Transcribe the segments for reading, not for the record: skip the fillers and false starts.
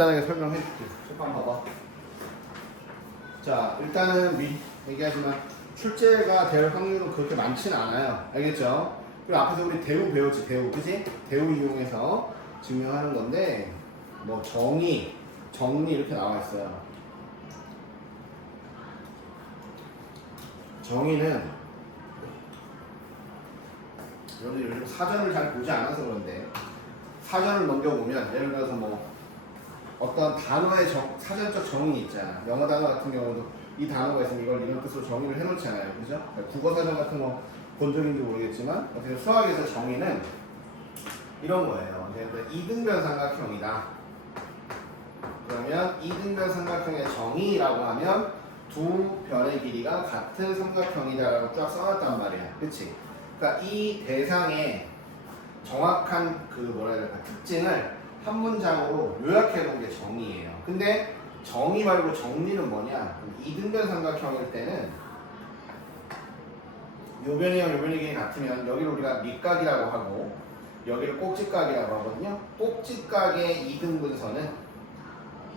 간단하게 설명해 줄게. 잠깐 봐봐. 자, 일단은 얘기하지만 출제가 될 확률은 그렇게 많지는 않아요. 알겠죠? 그리고 앞에서 우리 대우 배웠지, 대우. 그지? 대우 이용해서 증명하는 건데, 뭐 정의 이렇게 나와 있어요. 정의는 여러분들 요즘 사전을 잘 보지 않아서 그런데 사전을 넘겨보면 예를 들어서 뭐 어떤 단어의 사전적 정의 있잖아. 영어 단어 같은 경우도 이 단어가 있으면 이걸 이런 뜻으로 정의를 해놓잖아요. 그죠? 국어 사전 같은 거 본 적인지 모르겠지만 어쨌든 수학에서 정의는 이런 거예요. 이등변 삼각형이다. 그러면 이등변 삼각형의 정의라고 하면 두 변의 길이가 같은 삼각형이다라고 쫙 써놨단 말이야. 그치? 그러니까 이 대상의 정확한 그 뭐라 해야 될까 특징을 한 문장으로 요약해 놓은 게 정의예요. 근데 정의 말고 정리는 뭐냐? 이등변 삼각형일 때는 요 변이랑 요 변의 길이 같으면 여기를 우리가 밑각이라고 하고 여기를 꼭지각이라고 하거든요. 꼭지각의 이등분선은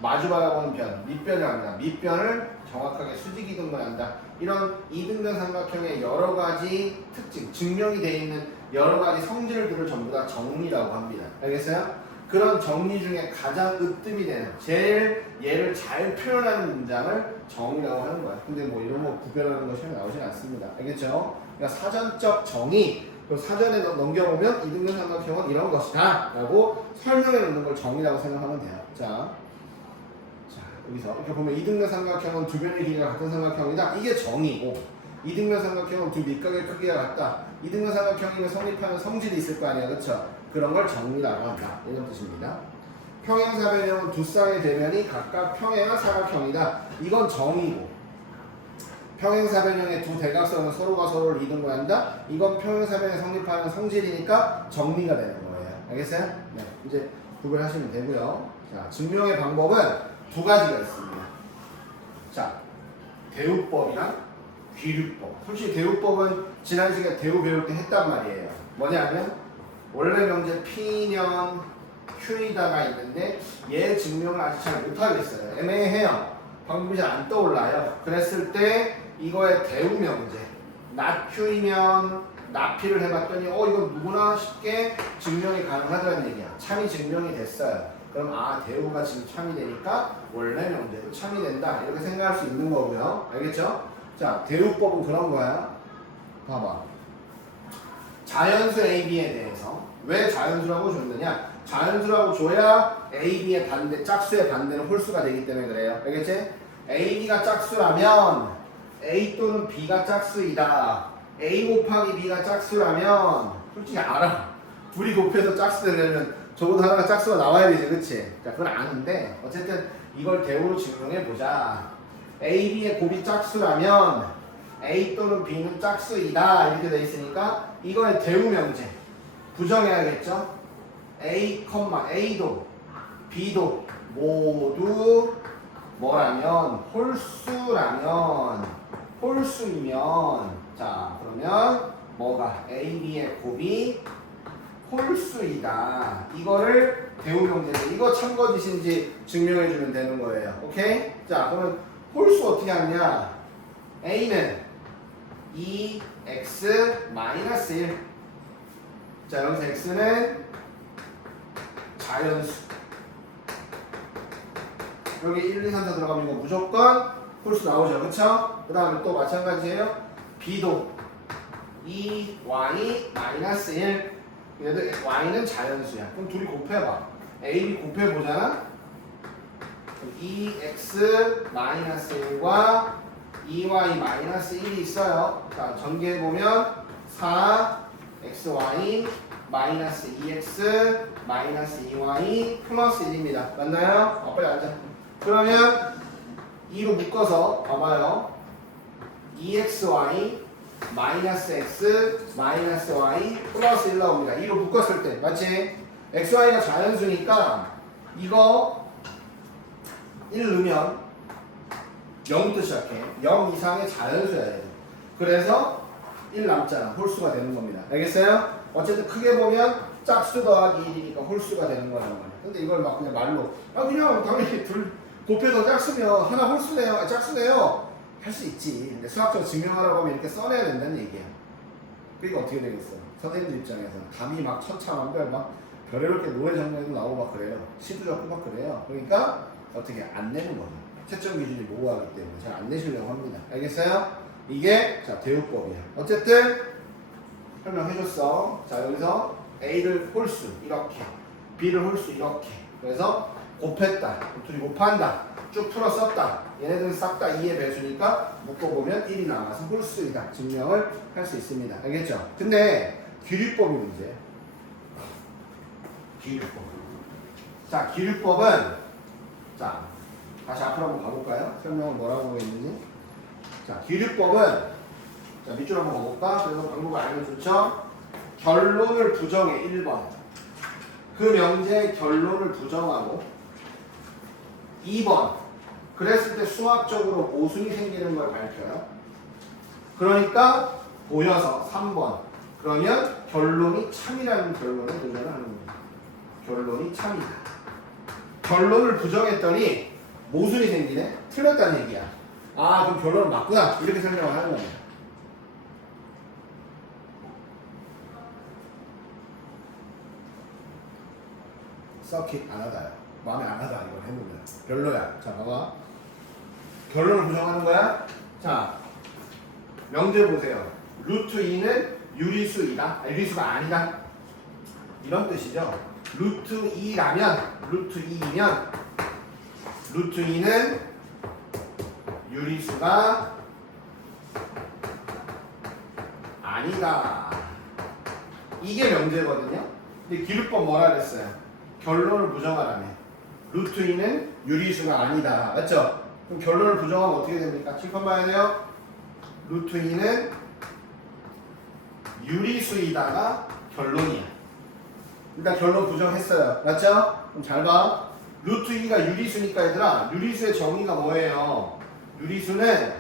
마주 바라보는 변, 밑변을 합니다. 밑변을 정확하게 수직 이등분 한다. 이런 이등변 삼각형의 여러 가지 특징, 증명이 되어 있는 여러 가지 성질들을 전부 다 정리라고 합니다. 알겠어요? 그런 정리 중에 가장 으뜸이 되는, 제일 얘를 잘 표현하는 문장을 정의라고 하는 거야. 근데 뭐 이런 거 구별하는 거 시험에 나오진 않습니다. 알겠죠? 그러니까 사전적 정의, 사전에 넘겨보면 이등변 삼각형은 이런 것이다 라고 설명해 놓는 걸 정의라고 생각하면 돼요. 자, 여기서 이렇게 보면 이등변 삼각형은 두 변의 길이가 같은 삼각형이다. 이게 정의고, 이등변 삼각형은 두 밑각의 크기가 같다. 이등변 삼각형이면 성립하는 성질이 있을 거 아니야, 그렇죠? 그런 걸 정리라고 한다. 이런 뜻입니다. 평행사변형은 두 쌍의 대변이 각각 평행한 사각형이다. 이건 정의고, 평행사변형의 두 대각선은 서로가 서로를 이등분한다. 이건 평행사변에 성립하는 성질이니까 정리가 되는 거예요. 알겠어요? 네, 이제 구별하시면 되고요. 자, 증명의 방법은 두 가지가 있습니다. 자, 대우법이랑 귀류법. 솔직히 대우법은 지난 시간에 대우 배울 때 했단 말이에요. 뭐냐면 원래 명제 P면 Q이다가 있는데 얘 증명을 아직 잘 못하겠어요. 애매해요. 방법이 잘 안 떠올라요. 그랬을 때 이거의 대우 명제 not Q이면 not P를 해봤더니 이거 누구나 쉽게 증명이 가능하다는 얘기야. 참이 증명이 됐어요. 그럼 대우가 지금 참이 되니까 원래 명제도 참이 된다. 이렇게 생각할 수 있는 거고요. 알겠죠? 자, 대우법은 그런 거야. 봐봐. 자연수 AB에 대해서 왜 자연수라고 줬느냐? 자연수라고 줘야 AB의 반대, 짝수의 반대는 홀수가 되기 때문에 그래요. 알겠지? AB가 짝수라면 A 또는 B가 짝수이다. A 곱하기 B가 짝수라면 솔직히 알아. 둘이 곱해서 짝수 되려면 적어도 하나가 짝수가 나와야 되지, 그치? 자, 그건 아는데 어쨌든 이걸 대우로 증명해 보자. A, B의 곱이 짝수라면 A 또는 B는 짝수이다 이렇게 돼 있으니까 이거의 대우 명제 부정해야겠죠? A도 B도 모두 뭐라면 홀수이면 자, 그러면 뭐가 A, B의 곱이 홀수이다. 이거를 대우 명제에서 이거 참거짓인지 증명해주면 되는 거예요. 오케이? 자, 그러면 홀수 어떻게 하느냐? A는 2x-1. 자, 여기서 x는 자연수. 여기 1, 2, 3, 4 들어가면 이거 무조건 홀수 나오죠. 그쵸? 그 다음에 또 마찬가지예요. B도 2y-1. 얘도 y는 자연수야. 그럼 둘이 곱해봐. a, b 곱해보잖아. 2x-1과 2y-1이 있어요. 자, 전개해보면 4xy-2x 2y 플러스 1입니다. 맞나요? 빨리 앉아. 그러면 2로 묶어서 봐봐요. 2xy x y 플러스 1 나옵니다. 2로 묶었을 때 맞지? xy가 자연수니까 이거 1 넣으면 0부터 시작해. 0 이상의 자연수야 돼. 그래서 1 남잖아. 홀수가 되는 겁니다. 알겠어요? 어쨌든 크게 보면 짝수 더하기 1이니까 홀수가 되는 거란 말이야. 근데 이걸 막 그냥 말로 그냥 당연히 둘 곱해서 짝수면 하나 홀수네요. 짝수네요. 할 수 있지. 근데 수학적으로 증명하라고 하면 이렇게 써내야 된다는 얘기야. 그러니까 어떻게 되겠어? 선생님들 입장에서는 감이 막 천차만별 막 별의별 게 노래 장면에도 나오고 막 그래요. 시도 적고 막 그래요. 그러니까 어떻게 안 내는 거죠. 채점 기준이 모호하기 때문에 잘 안 내시려고 합니다. 알겠어요? 이게 자 대우법이야. 어쨌든 설명해줬어. 자 여기서 A를 홀수 이렇게, B를 홀수 이렇게. 그래서 곱했다, 둘이 곱한다, 쭉 풀어 썼다. 얘네들은 싹 다 2의 배수니까 묶어보면 1이 남아서 홀수이다. 증명을 할 수 있습니다. 알겠죠? 근데 기류법이 문제예요. 기류법. 자, 기류법은 자 다시 앞으로 한번 가볼까요? 설명은 뭐라고 하고 있는지. 자, 기류법은 자 밑줄 한번 가볼까? 그래서 방법을 알면 좋죠? 결론을 부정해 1번. 그 명제의 결론을 부정하고 2번. 그랬을 때 수학적으로 모순이 생기는 걸 밝혀요. 그러니까 보여서 3번. 그러면 결론이 참이라는 결론에 도전을 하는 겁니다. 결론이 참이다. 결론을 부정했더니 모순이 생기네? 틀렸다는 얘기야. 아, 그럼 결론은 맞구나. 이렇게 설명을 하는 겁니다. 서킷 안 하다요. 마음에 안 하다. 이걸 해보면. 별로야. 자, 봐봐. 결론을 부정하는 거야. 자, 명제 보세요. 루트 2는 유리수이다. 유리수가 아니다. 이런 뜻이죠. 루트 2라면, 루트 2이면, 루트 2는 유리수가 아니다. 이게 명제거든요. 근데 기류법 뭐라 그랬어요? 결론을 부정하라며. 루트 2는 유리수가 아니다. 맞죠? 그럼 결론을 부정하면 어떻게 됩니까? 칠판 봐야 돼요. 루트 2는 유리수이다가 결론이야. 일단 결론 부정했어요. 맞죠? 그럼 잘 봐. 루트 2가 유리수니까 얘들아, 유리수의 정의가 뭐예요? 유리수는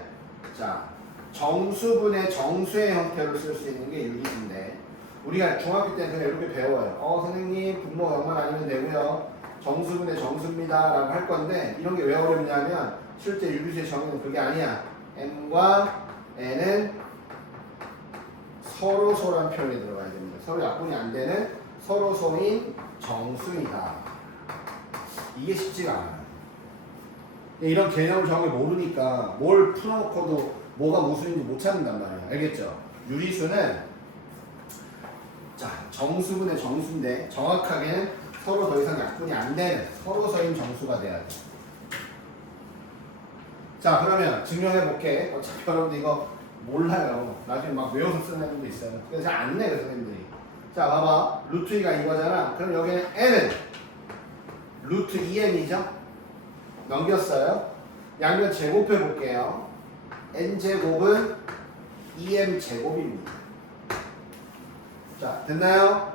자 정수분의 정수의 형태로 쓸 수 있는 게 유리수인데, 우리가 중학교 때 그냥 이렇게 배워요. 선생님 분모 0만 아니면 되고요. 정수분의 정수입니다 라고 할 건데, 이런 게 왜 어렵냐면 실제 유리수의 정의는 그게 아니야. m과 n은 서로소란 표현이 들어가야 됩니다. 서로 약분이 안 되는 서로소인 정수이다. 이게 쉽지가 않아요. 이런 개념을 정말 모르니까 뭘 풀어놓고도 뭐가 모순인지 못 찾는단 말이에요. 알겠죠? 유리수는 자 정수분의 정수인데 정확하게는 서로 더 이상 약분이 안 되는 서로서인 정수가 돼야 돼. 자 그러면 증명해 볼게. 어차피 여러분들 이거 몰라요. 나중에 막 외워서 쓰는 애들도 있어요. 그래서 잘 안 내요 선생님들이. 자 봐봐. 루트 2가 이거잖아. 그럼 여기는 n은 루트 2m이죠? 넘겼어요. 양변 제곱해 볼게요. n제곱은 2m제곱입니다. 자 됐나요?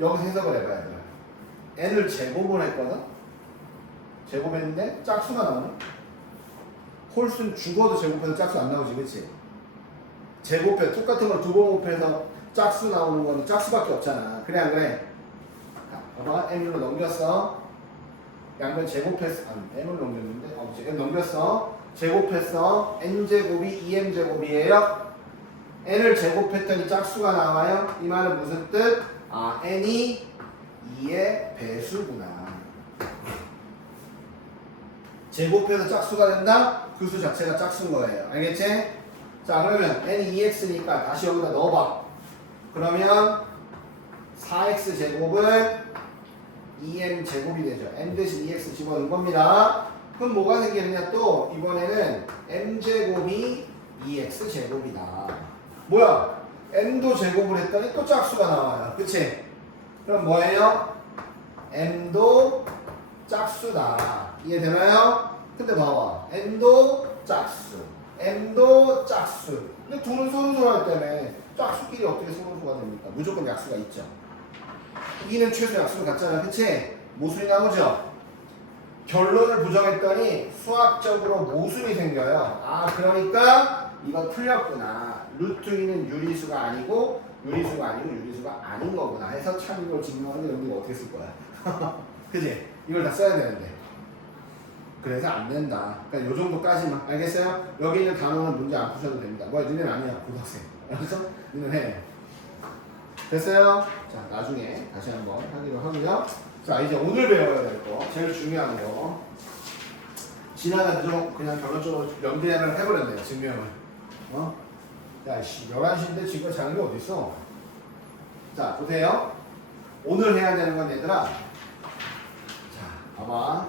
여기서 해석을 해봐야 돼요. n을 제곱을 했거든? 제곱했는데 짝수가 나오네? 홀수는 죽어도 제곱해서 짝수 안 나오지, 그치? 제곱해, 똑같은 걸 두 번 곱해서 짝수 나오는 거는 짝수밖에 없잖아. 그래 안 그래? 봐봐, n으로 넘겼어. 양변 제곱했어. 아니, n을 넘겼는데? n 넘겼어. 제곱했어. n제곱이 2m제곱이에요. n을 제곱했더니 짝수가 나와요. 이 말은 무슨 뜻? 아, n이 2의 배수구나. 제곱해서 짝수가 된다? 그 수 자체가 짝수인 거예요. 알겠지? 자, 그러면 n이 2x니까 다시 여기다 넣어봐. 그러면 4x 제곱은 2m 제곱이 되죠. m 대신 2x 집어넣은 겁니다. 그럼 뭐가 생기느냐 또 이번에는 m 제곱이 2x 제곱이다. 뭐야? m도 제곱을 했더니 또 짝수가 나와요. 그치? 그럼 뭐예요? m도 짝수다. 이해되나요? 근데 봐봐. n도 짝수, m도 짝수. 근데 둘은 서로소할 때문에 짝수끼리 어떻게 서로소가 됩니까? 무조건 약수가 있죠. 이는 최소 약수를 갖잖아. 그치? 모순이 나오죠? 결론을 부정했더니 수학적으로 모순이 생겨요. 아, 그러니까 이건 풀렸구나. 루트 2는 유리수가 아니고 유리수가 아니고 유리수가 아닌 거구나 해서 참인 걸 증명하는데 여기가 어떻게 쓸 거야? 그지? 이걸 다 써야 되는데. 그래서 안 된다. 그러니까 요 정도까지만. 알겠어요? 여기 있는 단어는 문제 안 푸셔도 됩니다. 뭐야, 니네는 아니야. 고등학생. 알았어? 니는 해. 됐어요? 자, 나중에 다시 한번 하기로 하고요. 자, 이제 오늘 배워야 될 거. 제일 중요한 거. 지나가도 그냥 결론적으로 연대를 해버렸네요. 증명을. 어? 야, 11시인데 지금 자는 게 어딨어? 자, 보세요. 오늘 해야 되는 건 얘들아. 자, 봐봐.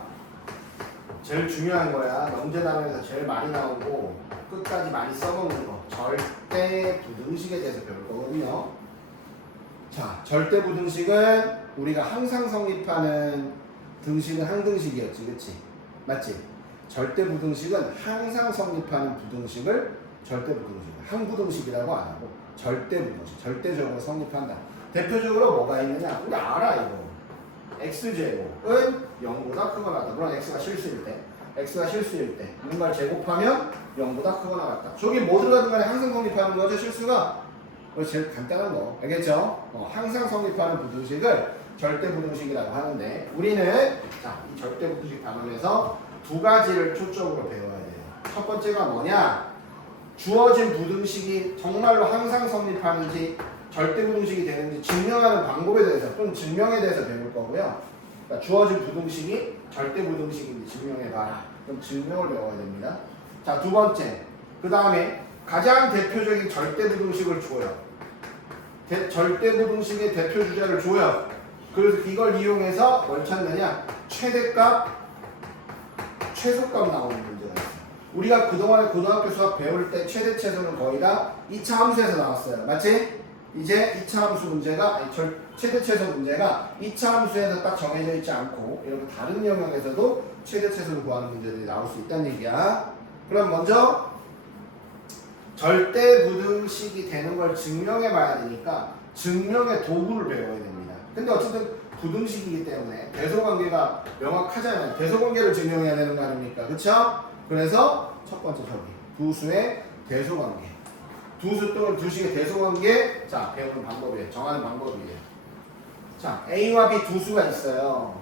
제일 중요한 거야. 명제 단원에서 제일 많이 나오고 끝까지 많이 써먹는 거. 절대 부등식에 대해서 배울 거거든요. 자, 절대 부등식은 우리가 항상 성립하는 등식은 항등식이었지, 그치? 맞지? 절대 부등식은 항상 성립하는 부등식을 절대 부등식, 항부등식이라고 안 하고 절대 부등식, 절대적으로 성립한다. 대표적으로 뭐가 있느냐? 우리 알아 이거. x제곱은 0보다 크거나 같다. 물론 x가 실수일 때, x가 실수일 때 뭔가를 제곱하면 0보다 크거나 같다. 저기 뭐 들어가든 간에 항상 성립하는 거죠, 실수가. 제일 간단한 거, 알겠죠? 항상 성립하는 부등식을 절대 부등식이라고 하는데 우리는 자, 이 절대 부등식 단원에서 두 가지를 초점으로 배워야 돼요. 첫 번째가 뭐냐? 주어진 부등식이 정말로 항상 성립하는지 절대 부등식이 되는지 증명하는 방법에 대해서 또는 증명에 대해서 배울 거고요. 그러니까 주어진 부등식이 절대 부등식인지 증명해봐라. 그럼 증명을 배워야 됩니다. 자, 두 번째. 그 다음에 가장 대표적인 절대 부등식을 줘요. 절대 부등식의 대표 주제를 줘요. 그래서 이걸 이용해서 뭘 찾느냐? 최대값, 최소값 나오는 문제가 있어요. 우리가 그동안에 고등학교 수학 배울 때 최대 최소는 거의 다 2차 함수에서 나왔어요. 맞지? 이제 2차 함수 문제가, 최대 최소 문제가 2차 함수에서 딱 정해져 있지 않고 이렇게 다른 영역에서도 최대 최소를 구하는 문제들이 나올 수 있다는 얘기야. 그럼 먼저 절대 부등식이 되는 걸 증명해 봐야 되니까 증명의 도구를 배워야 됩니다. 근데 어쨌든 부등식이기 때문에 대소관계가 명확하잖아요. 대소관계를 증명해야 되는 거 아닙니까? 그쵸? 그래서 첫 번째 저기 두 수의 대소관계, 두 수 또는 두 식의 대소관계, 자, 배우는 방법이에요. 정하는 방법이에요. 자, A와 B 두 수가 있어요.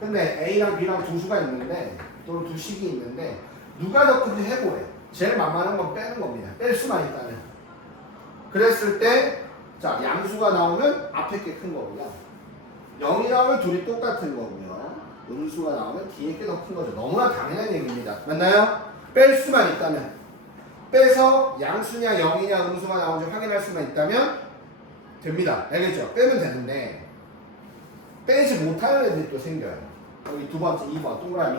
근데 A랑 B랑 두 수가 있는데 또는 두 식이 있는데 누가 더 큰지 해보래요. 제일 만만한 건 빼는 겁니다. 뺄 수만 있다면. 그랬을 때, 자, 양수가 나오면 앞에 게 큰 거고요. 0이 나오면 둘이 똑같은 거고요. 음수가 나오면 뒤에 게 더 큰 거죠. 너무나 당연한 얘기입니다. 맞나요? 뺄 수만 있다면. 빼서 양수냐 0이냐 음수가 나오는지 확인할 수만 있다면 됩니다. 알겠죠? 빼면 되는데 빼지 못하는 애들이 또 생겨요. 여기 두 번째, 2번 동그라미.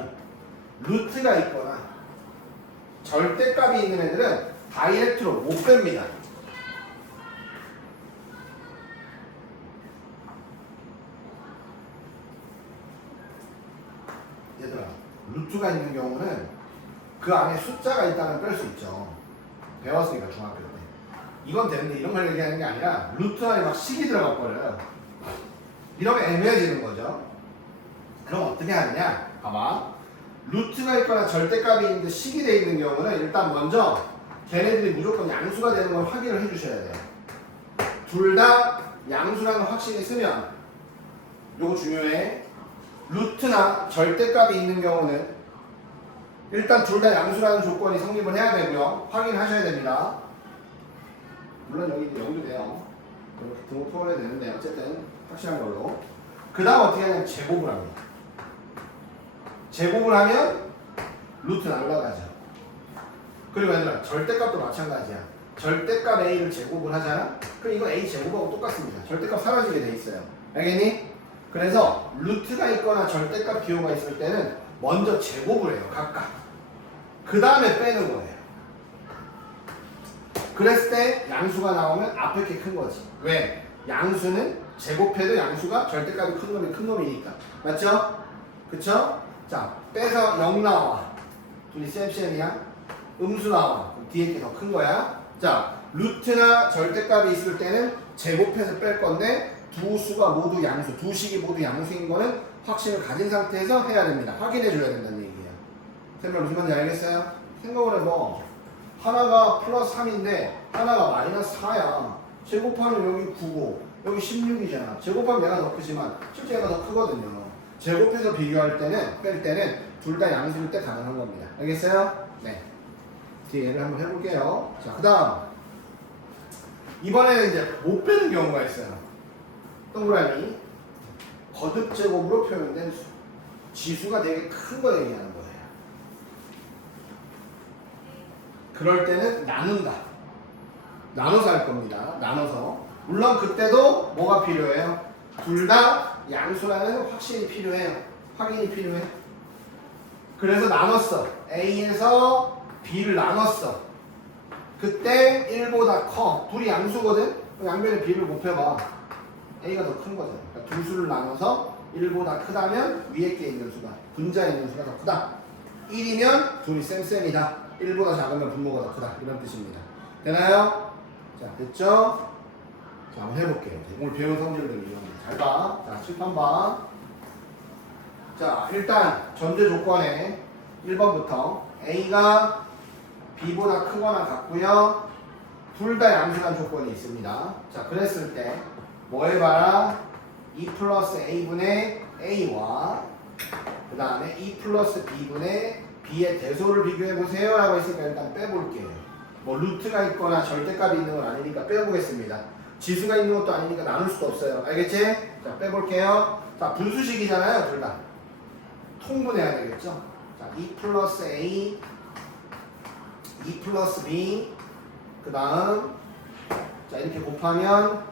루트가 있거나 절대값이 있는 애들은 다이렉트로 못 뺍니다. 얘들아, 루트가 있는 경우는 그 안에 숫자가 있다면 뺄 수 있죠. 배웠으니까 중학교 때. 이건 되는데 이런 걸 얘기하는 게 아니라 루트 안에 막 식이 들어가 버려요. 이러면 애매해지는 거죠. 그럼 어떻게 하느냐? 봐봐. 루트가 있거나 절대값이 있는데 식이 돼 있는 경우는 일단 먼저 걔네들이 무조건 양수가 되는 걸 확인을 해주셔야 돼요. 둘 다 양수라는 확신이 있으면 요거 중요해. 루트나 절대값이 있는 경우는 일단 둘 다 양수라는 조건이 성립을 해야 되고요. 확인하셔야 됩니다. 물론 여기 연결 돼요. 이렇게 등호 풀어야 되는데 어쨌든 확실한 걸로. 그 다음 어떻게 하냐면 제곱을 합니다. 제곱을 하면 루트 날라가죠. 그리고 얘들아, 절대값도 마찬가지야. 절대값 A를 제곱을 하잖아? 그럼 이거 A 제곱하고 똑같습니다. 절대값 사라지게 돼 있어요. 알겠니? 그래서 루트가 있거나 절대값 기호가 있을 때는 먼저 제곱을 해요. 각각. 그 다음에 빼는 거예요. 그랬을 때 양수가 나오면 앞에 게 큰 거지. 왜? 양수는 제곱해도 양수가 절대값이 큰 놈이 큰 놈이니까. 맞죠? 그쵸? 자, 빼서 0 나와. 둘이 셈셈이야. 음수 나와. 그럼 뒤에 게 더 큰 거야. 자, 루트나 절대값이 있을 때는 제곱해서 뺄 건데 두 수가 모두 양수, 두 식이 모두 양수인 거는 확신을 가진 상태에서 해야 됩니다. 확인해 줘야 된다는 얘기예요. 설명 무슨 말인지 알겠어요? 생각을 해봐. 하나가 플러스 3인데 하나가 마이너스 4야. 제곱하면 여기 9고 여기 16이잖아. 제곱하면 얘가 더 크지만 실제 얘가 더 크거든요. 제곱해서 비교할 때는 뺄 때는 둘 다 양수일 때 가능한 겁니다. 알겠어요? 네. 뒤에 얘를 한번 해볼게요. 자, 그 다음 이번에는 이제 못 빼는 경우가 있어요. 동그라미 거듭 제곱으로 표현된 수. 지수가 되게 큰 거 얘기하는 거예요. 그럴 때는 나눈다. 나눠서 할 겁니다. 나눠서. 물론 그때도 뭐가 필요해요? 둘 다 양수라는 확신이 필요해요. 확인이 필요해. 그래서 나눴어. A에서 B를 나눴어. 그때 1보다 커. 둘이 양수거든? 양변에 B를 곱해봐. A가 더 큰 거잖아. 그러니까 두 수를 나눠서 1보다 크다면 위에 게 있는 수가, 분자에 있는 수가 더 크다. 1이면 둘이 쌤쌤이다. 1보다 작으면 분모가 더 크다. 이런 뜻입니다. 되나요? 자, 됐죠? 자, 한번 해볼게요. 오늘 배운 성질들 이용해. 잘 봐. 자, 칠판 봐. 자, 일단 전제 조건에 1번부터 A가 B보다 크거나 같고요. 둘 다 양수란 조건이 있습니다. 자, 그랬을 때 뭐 해봐라? 2 플러스 A분의 A와 그 다음에 2 플러스 B분의 B의 대소를 비교해보세요 라고 했으니까 일단 빼볼게요. 뭐 루트가 있거나 절대값이 있는 건 아니니까 빼보겠습니다. 지수가 있는 것도 아니니까 나눌 수도 없어요. 알겠지? 자, 빼볼게요. 자, 분수식이잖아요. 둘 다. 통분해야 되겠죠? 자, 2 플러스 A 2 플러스 B 그 다음 자, 이렇게 곱하면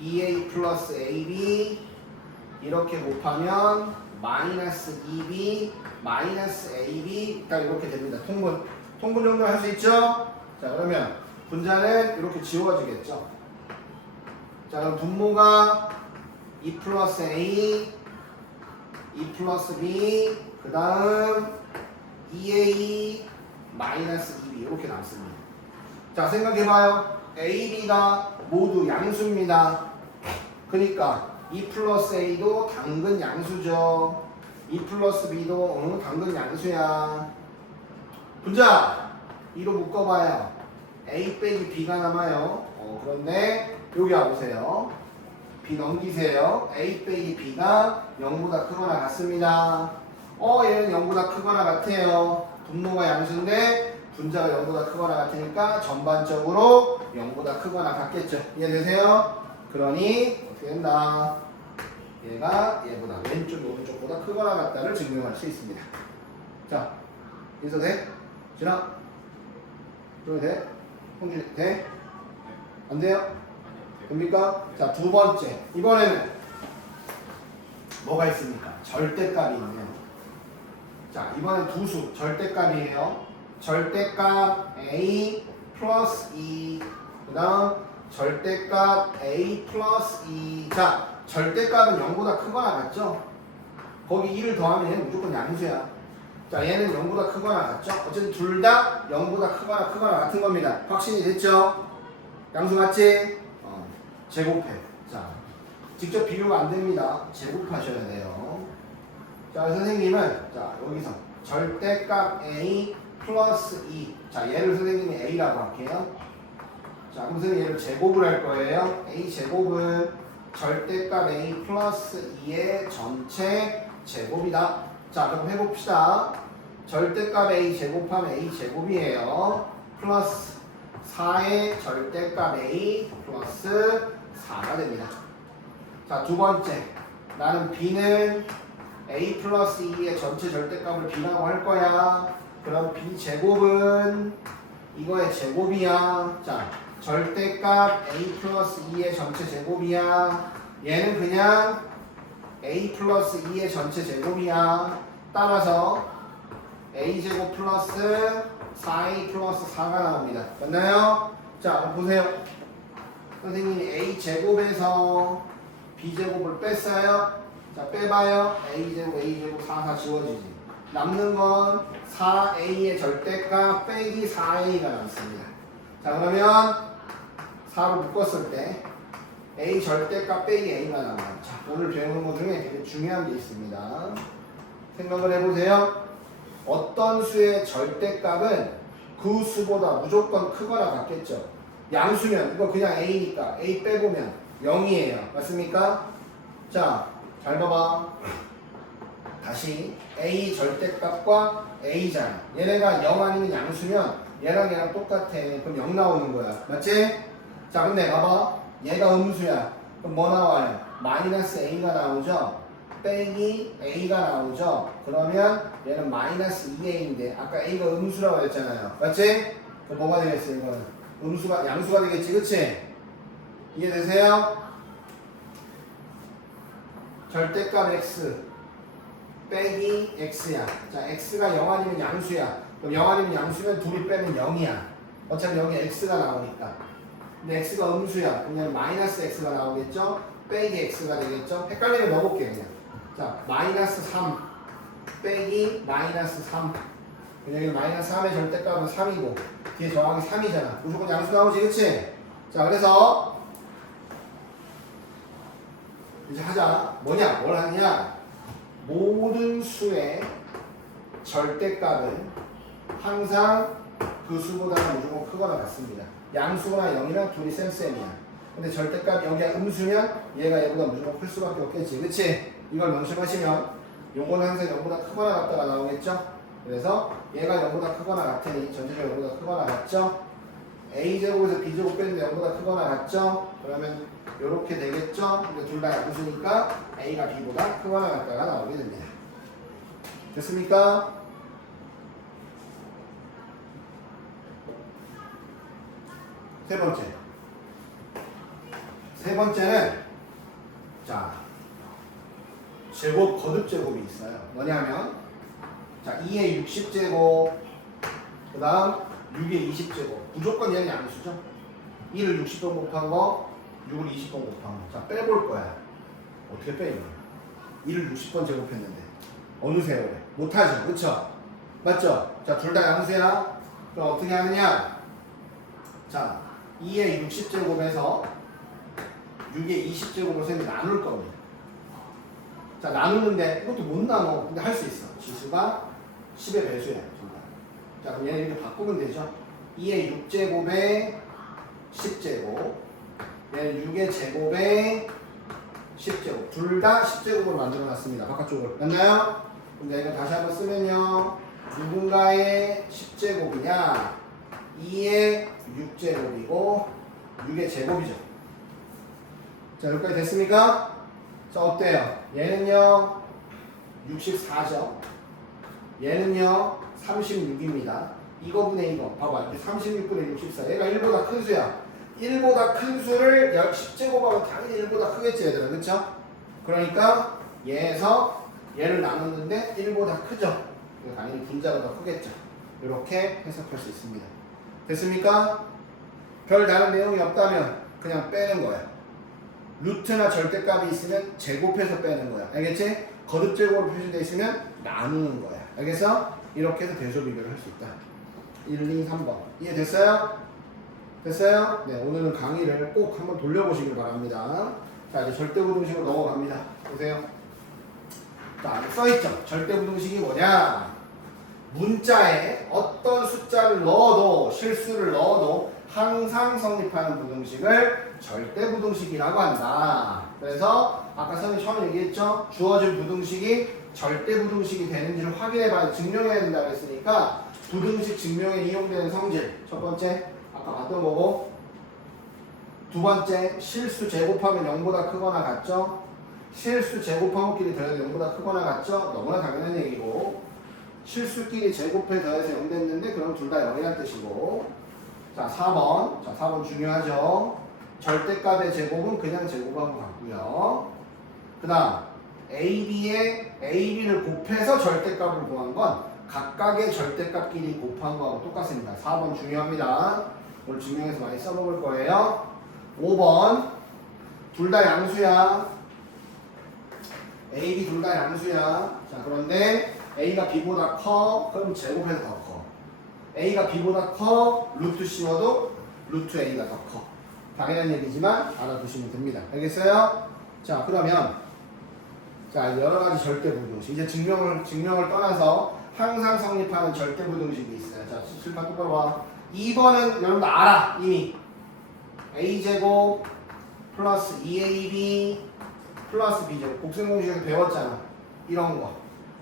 2A 플러스 AB 이렇게 곱하면 마이너스 2B 마이너스 AB 딱 이렇게 됩니다. 통분 정도 할 수 있죠? 자, 그러면 분자는 이렇게 지워지겠죠? 자, 그럼 분모가 2 플러스 A 2 플러스 B 그 다음 2A 마이너스 2B 이렇게 남습니다. 자, 생각해봐요. A, B가 모두 양수입니다. 그러니까 2 플러스 A도 당근 양수죠. 2 플러스 B도 당근 양수야. 분자 2로 묶어봐요. A 빼기 B가 남아요. 그런데 여기 와보세요. B 넘기세요. A 빼기 B가 0보다 크거나 같습니다. 얘는 0보다 크거나 같아요. 분모가 양수인데 분자가 0보다 크거나 같으니까 전반적으로 0보다 크거나 같겠죠. 이해되세요? 그러니 어떻게 된다? 얘가 얘보다 왼쪽 오른쪽보다 크거나 같다를 증명할 수 있습니다. 자, 인서 돼? 지나? 그러면 돼? 홍준이 돼? 안 돼요? 됩니까? 자, 두 번째. 이번에는 뭐가 있습니까? 절대값이 있네요. 자, 이번엔 두 수 절대값이에요. 절대값 A 플러스 2 그 다음 절대값 A 플러스 2 자, 절대값은 0보다 크거나 같죠? 거기 2를 더하면 얘는 무조건 양수야. 자, 얘는 0보다 크거나 같죠? 어쨌든 둘 다 0보다 크거나 같은 겁니다. 확신이 됐죠? 양수 맞지? 제곱해. 자, 직접 비교가 안 됩니다. 제곱하셔야 돼요. 자, 선생님은 자, 여기서 절대값 A 플러스 2 자, 얘를 선생님이 A라고 할게요. 자, 그럼 선생님 얘를 제곱을 할 거예요. A 제곱은 절대값 A 플러스 2의 전체 제곱이다. 자, 그럼 해봅시다. 절대값 A 제곱하면 A 제곱이에요. 플러스 4의 절대값 A 플러스 4가 됩니다. 자, 두 번째. 나는 B는 A 플러스 2의 전체 절대값을 B라고 할 거야. 그럼 B 제곱은 이거의 제곱이야. 자, 절대값 A 플러스 2의 전체 제곱이야. 얘는 그냥 A 플러스 2의 전체 제곱이야. 따라서 A 제곱 플러스 4A 플러스 4가 나옵니다. 맞나요? 자, 그럼 보세요. 선생님이 A 제곱에서 B 제곱을 뺐어요. 자, 빼봐요. A 제곱 4 지워지지. 남는 건 4A의 절대값 빼기 4A가 남습니다. 자, 그러면 4로 묶었을 때 A 절대값 빼기 A가 남아요. 자, 오늘 배우는 것 중에 되게 중요한 게 있습니다. 생각을 해보세요. 어떤 수의 절대값은 그 수보다 무조건 크거나 같겠죠. 양수면 이거 그냥 A니까 A 빼보면 0이에요. 맞습니까? 자, 잘 봐봐. 다시 A 절대값과 A잖아. 얘네가 0 아니면 양수면 얘랑 똑같아. 그럼 0 나오는 거야. 맞지? 자, 근데 봐봐. 얘가 음수야. 그럼 뭐 나와요? 마이너스 A가 나오죠? 빼기 A가 나오죠? 그러면 얘는 마이너스 2A인데 아까 A가 음수라고 했잖아요. 맞지? 그럼 뭐가 되겠어요? 이거는 음수가 양수가 되겠지. 그치? 이해되세요? 절대값 X 빼기 X야. 자, X가 0 아니면 양수야. 그럼 0 아니면 양수면 둘이 빼면 0이야. 어차피 여기 X가 나오니까. 근데 X가 음수야. 그냥 마이너스 X가 나오겠죠? 빼기 X가 되겠죠? 헷갈리면 넣어볼게 그냥. 자, 마이너스 3 빼기 마이너스 3. 그냥 여기 마이너스 3의 절대값은 3이고 뒤에 저항이 3이잖아. 무조건 양수 나오지, 그치? 자, 그래서 이제 하자. 뭐냐? 뭘 하느냐? 모든 수의 절대값은 항상 그 수보다는 무조건 크거나 같습니다. 양수나 0이나 둘이 쌤쌤이야. 근데 절대값 여기가 음수면 얘가 얘보다 무조건 클 수밖에 없겠지. 그치? 이걸 명심하시면 요거는 항상 0보다 크거나 같다가 나오겠죠? 그래서 얘가 0보다 크거나 같으니 전체적으로 0보다 크거나 같죠? A제곱에서 B제곱 뺐는데 0보다 크거나 같죠? 그러면 이렇게 되겠죠? 근데 둘 다 양수니까 A가 B보다 크거나 같다가 나오게 됩니다. 됐습니까? 세 번째는 자 제곱 거듭 제곱이 있어요. 뭐냐면 자 2의 60제곱 그 다음 6의 20제곱 무조건 얘는 양수죠. 2를 60번 곱한 거 6을 20번 곱한 거. 자 빼볼 거야. 어떻게 빼 이거? 2를 60번 제곱했는데 어느 세월에? 못하죠. 그쵸? 맞죠? 자 둘 다 양수야. 그럼 어떻게 하느냐? 자 2의 60제곱에서 6의 20제곱을 쌤이 나눌 겁니다. 자 나누는데 이것도 못 나눠. 근데 할 수 있어. 지수가 10의 배수야. 자 그럼 얘는 이렇게 바꾸면 되죠. 2의 6제곱에 10제곱 얘는 6의 제곱에 10제곱 둘 다 10제곱으로 만들어 놨습니다. 바깥쪽으로 맞나요? 근데 이거 다시 한번 쓰면요 누군가의 10제곱이냐 2의 6제곱이고 6의 제곱이죠. 자 여기까지 됐습니까? 자 어때요? 얘는요 64죠. 얘는요 36입니다. 이거분의 이거 봐봐. 36분의 64 얘가 1보다 큰 수야. 1보다 큰 수를 10제곱하면 당연히 1보다 크겠지 얘들아. 그쵸? 그러니까 얘에서 얘를 나눴는데 1보다 크죠. 당연히 분자가 더 크겠죠. 이렇게 해석할 수 있습니다. 됐습니까? 별 다른 내용이 없다면 그냥 빼는 거야. 루트나 절대값이 있으면 제곱해서 빼는 거야. 알겠지? 거듭 제곱으로 표시되어 있으면 나누는 거야. 알겠어? 이렇게 해서 대조 비교를 할 수 있다. 1, 2, 3번. 이해됐어요? 됐어요? 네, 오늘은 강의를 꼭 한번 돌려보시길 바랍니다. 자, 이제 절대부등식으로 넘어갑니다. 보세요. 자, 써있죠? 절대부등식이 뭐냐? 문자에 어떤 숫자를 넣어도, 실수를 넣어도 항상 성립하는 부등식을 절대부등식이라고 한다. 그래서 아까 선생님 처음에 얘기했죠? 주어진 부등식이 절대부등식이 되는지를 확인해봐야 증명해야 된다고 했으니까 부등식 증명에 이용되는 성질 첫 번째 아까 봤던 거고 두 번째 실수 제곱하면 0보다 크거나 같죠? 실수 제곱한 것끼리 더해서 0보다 크거나 같죠? 너무나 당연한 얘기고 실수끼리 제곱해 더해서 0 됐는데 그럼 둘 다 0이란 뜻이고 자 4번 자 4번 중요하죠? 절대값의 제곱은 그냥 제곱하고 같고요. 그 다음 AB를 곱해서 절대값을 구한 건 각각의 절대값끼리 곱한 거하고 똑같습니다. 4번 중요합니다. 오늘 증명해서 많이 써먹을 거예요. 5번 둘 다 양수야. AB 둘 다 양수야. 자 그런데 A가 B보다 커. 그럼 제곱해서 더 커. A가 B보다 커. 루트 씌워도 루트 A가 더 커. 당연한 얘기지만 알아두시면 됩니다. 알겠어요? 자 그러면 자 여러가지 절대부등식 이제 증명을 떠나서 항상 성립하는 절대부등식이 있어요. 자 칠판 똑바로 와. 2번은 여러분들 알아 이미 a제곱 플러스 2ab 플러스 b제곱. 곱셈공식에서 배웠잖아. 이런 거.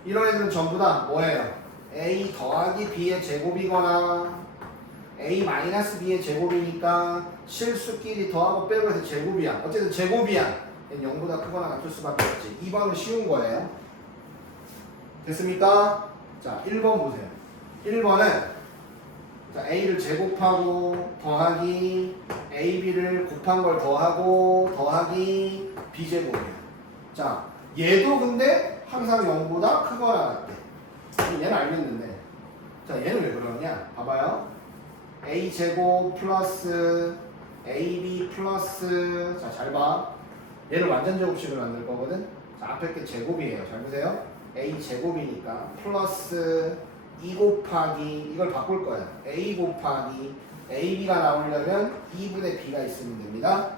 이런 애들은 전부 다 뭐예요? a 더하기 b의 제곱이거나 a 마이너스 b의 제곱이니까 실수끼리 더하고 빼고 해서 제곱이야. 어쨌든 제곱이야. 0보다 크거나 같을 수밖에 없지. 2번은 쉬운 거예요. 됐습니까? 자, 1번 보세요. 1번은 자, a를 제곱하고 더하기 ab를 곱한 걸 더하기 b제곱이야. 자, 얘도 근데 항상 0보다 크거나 같대. 얘는 알겠는데. 자, 얘는 왜 그러냐? 봐봐요. a제곱 플러스 ab 플러스 자, 잘 봐. 얘를 완전 제곱식을 만들 거거든. 자, 앞에 게 제곱이에요. 잘 보세요. a 제곱이니까 플러스 2 곱하기 이걸 바꿀 거야. a 곱하기 ab가 나오려면 2분의 b가 있으면 됩니다.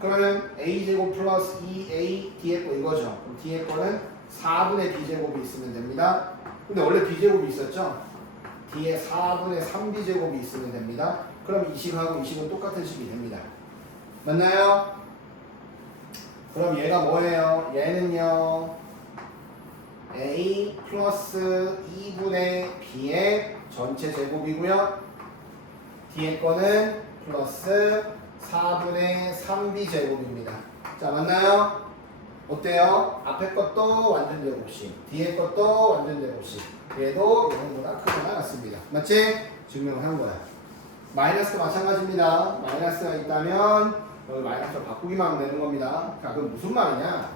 그러면 a 제곱 플러스 2a 뒤에 거 이거죠. 그럼 뒤에 거는 4분의 b 제곱이 있으면 됩니다. 근데 원래 b 제곱이 있었죠. 뒤에 4분의 3b 제곱이 있으면 됩니다. 그럼 이 식하고 이 식은 똑같은 식이 됩니다. 맞나요? 그럼 얘가 뭐예요? 얘는요 a 플러스 2분의 b의 전체 제곱이고요. 뒤에 거는 플러스 4분의 3b 제곱입니다. 자, 맞나요? 어때요? 앞에 것도 완전 제곱식, 뒤에 것도 완전 제곱식. 얘도 얘보다 크거나 같습니다. 맞지? 증명을 한 거야. 마이너스도 마찬가지입니다. 마이너스가 있다면 여기 마이너스로 바꾸기만 하면 되는 겁니다. 자, 그럼 무슨 말이냐?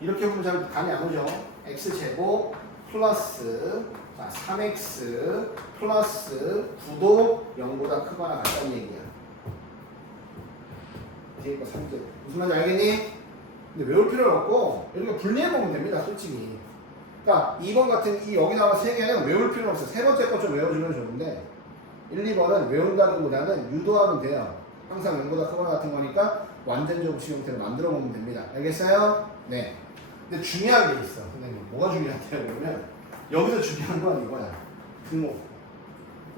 이렇게 보면 잘 감이 안 오죠? x제곱 플러스 자, 3x 플러스 9도 0보다 크거나 같다는 얘기야. 뒤에 거 3제곱. 무슨 말인지 알겠니? 근데 외울 필요는 없고 이렇게 분리해보면 됩니다. 솔직히. 그러니까 2번 같은 이 여기 나와 3개는 외울 필요는 없어. 세 번째 거 좀 외워주면 좋은데 1, 2번은 외운다기보다는 유도하면 돼요. 항상 0보다 크거나 같은 거니까 완전 제곱식 형태로 만들어 보면 됩니다. 알겠어요? 네. 근데 중요한 게 있어. 선생님, 뭐가 중요한데요? 그러면 여기서 중요한 건 이거야. 등호.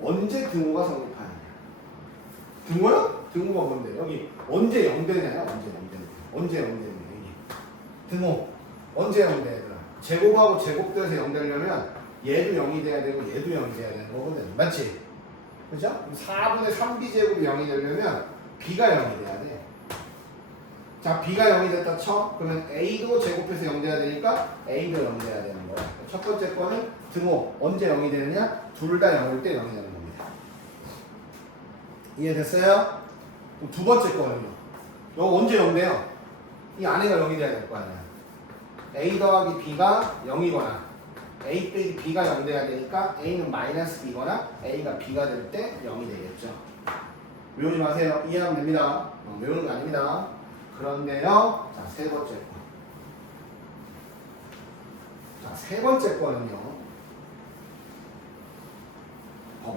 언제 등호가 성립하느냐? 등호요? 등호가 뭔데? 여기 언제 0되냐요? 언제 0되냐? 여기. 등호. 언제 0돼, 얘들아? 제곱하고 제곱돼서 0 되려면 얘도 0이 돼야 되고 얘도 0이 돼야 되는 거거든. 맞지? 그죠? 그럼 4분의 3b 제곱이 0이 되려면 b가 0이 돼야 돼. 자, b가 0이 됐다 쳐. 그러면 a도 제곱해서 0 돼야 되니까 a도 0 돼야 되는 거야. 첫 번째 거는 등호. 언제 0이 되느냐? 둘 다 0일 때 0이 되는 겁니다. 이해됐어요? 그럼 두 번째 거는요. 이거 언제 0 돼요? 이 안에가 0이 돼야 될 거 아니야. a 더하기 b가 0이거나 a 빼기 b가 0 돼야 되니까 a는 마이너스 b거나 a가 b가 될 때 0이 되겠죠. 외우지 마세요. 이해하면 됩니다. 외우는 거 아닙니다. 그런데요. 자, 세 번째 거. 자, 세 번째 거는요. 봐봐.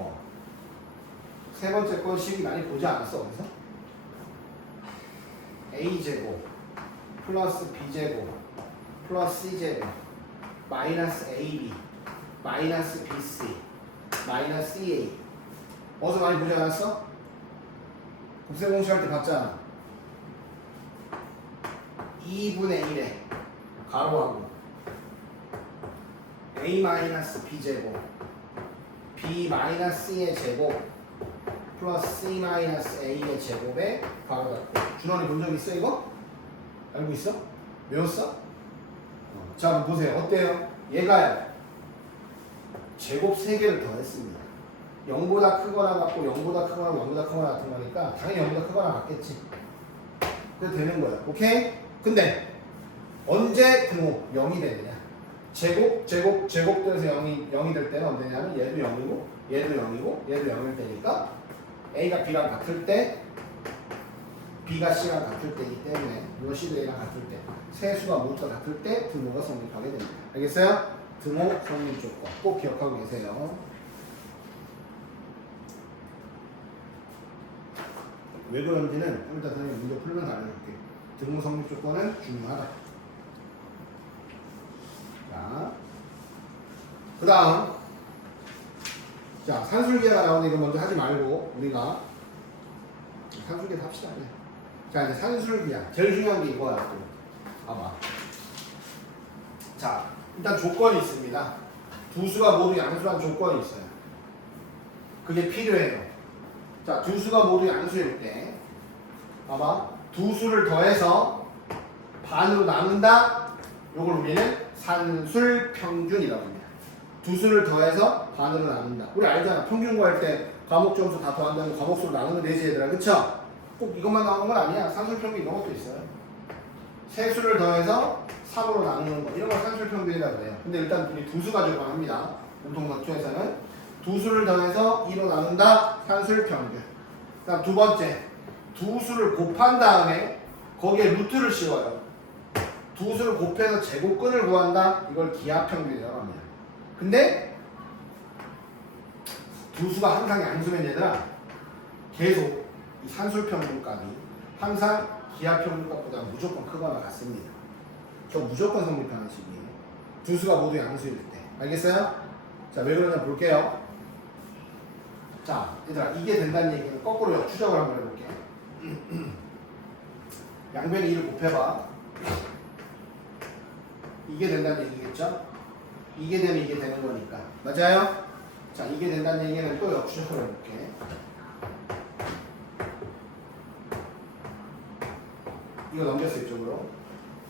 세 번째 거 식이 많이 보지 않았어, 어디서? a제곱 플러스 b제곱 플러스 c제곱 마이너스 ab 마이너스 bc 마이너스 ea 어디서 많이 보지 않았어? 곱셈공식 할 때 봤잖아. 2분의 1에 가로하고 a 마이너스 b제곱 b 마이너스 c의 제곱 플러스 c 마이너스 a의 제곱에 가로 닫고. 준원이 본 적 있어 이거? 알고 있어? 외웠어? 자, 그럼 보세요. 어때요? 얘가요. 제곱 3개를 더했습니다. 0보다 크거나 같고 0보다 크거나 0보다 크거나 같은 거니까 당연히 0보다 크거나 같겠지. 그래도 되는 거야. 오케이? 근데 언제 등호 0이 되느냐? 제곱돼서 0이 될 때는 언제냐면 얘도 0이고 얘도 0이고 얘도 0일 때니까 A가 B랑 같을 때 B가 C랑 같을 때이기 때문에 이거 C도 A랑 같을 때 세 수가 모두가 같을 때 등호가 성립하게 됩니다. 알겠어요? 등호 성립 조건 꼭 기억하고 계세요. 왜 그런지는 좀 이따 선생님 문제 풀면서 알려줄게. 등호 성립 조건은 중요하다. 자, 그 다음 자, 산술기가 나오는데 이거 먼저 하지 말고 우리가 산술기하 합시다. 그냥. 자, 이제 산술기하. 제일 중요한 게 이거야. 또. 봐봐. 자, 일단 조건이 있습니다. 두 수가 모두 양수란 조건이 있어요. 그게 필요해요. 자, 두 수가 모두 양수일 때, 봐봐. 두 수를 더해서 반으로 나눈다. 요걸 우리는 산술평균이라고 합니다. 두 수를 더해서 반으로 나눈다. 우리 알잖아. 평균 구할 때 과목 점수 다 더한다면 과목수로 나누면 되지 얘들아. 그쵸? 꼭 이것만 나오는 건 아니야. 산술평균 이런 것도 있어요. 세 수를 더해서 3으로 나누는 거. 이런 걸 산술평균이라고 해요. 근데 일단 우리 두 수 가지고 합니다. 공통각투에서는 두 수를 더해서 2로 나눈다. 산술평균. 그다음 두 번째. 두 수를 곱한 다음에 거기에 루트를 씌워요. 두 수를 곱해서 제곱근을 구한다. 이걸 기하평균이라고 합니다. 근데 두 수가 항상 양수면 얘들아 계속 이 산술평균값이 항상 기하평균값보다 무조건 크거나 같습니다. 저 무조건 성립하는 식이에요. 두 수가 모두 양수일 때. 알겠어요? 자, 왜 그러냐 볼게요. 자, 얘들아 이게 된다는 얘기는 거꾸로 추적을 한번 해볼게. 양변에 2를 곱해봐. 이게 된다는 얘기겠죠? 이게 되면 이게 되는 거니까. 맞아요? 자, 이게 된다는 얘기는 또 역추적을 해볼게. 이거 넘겼어 이쪽으로.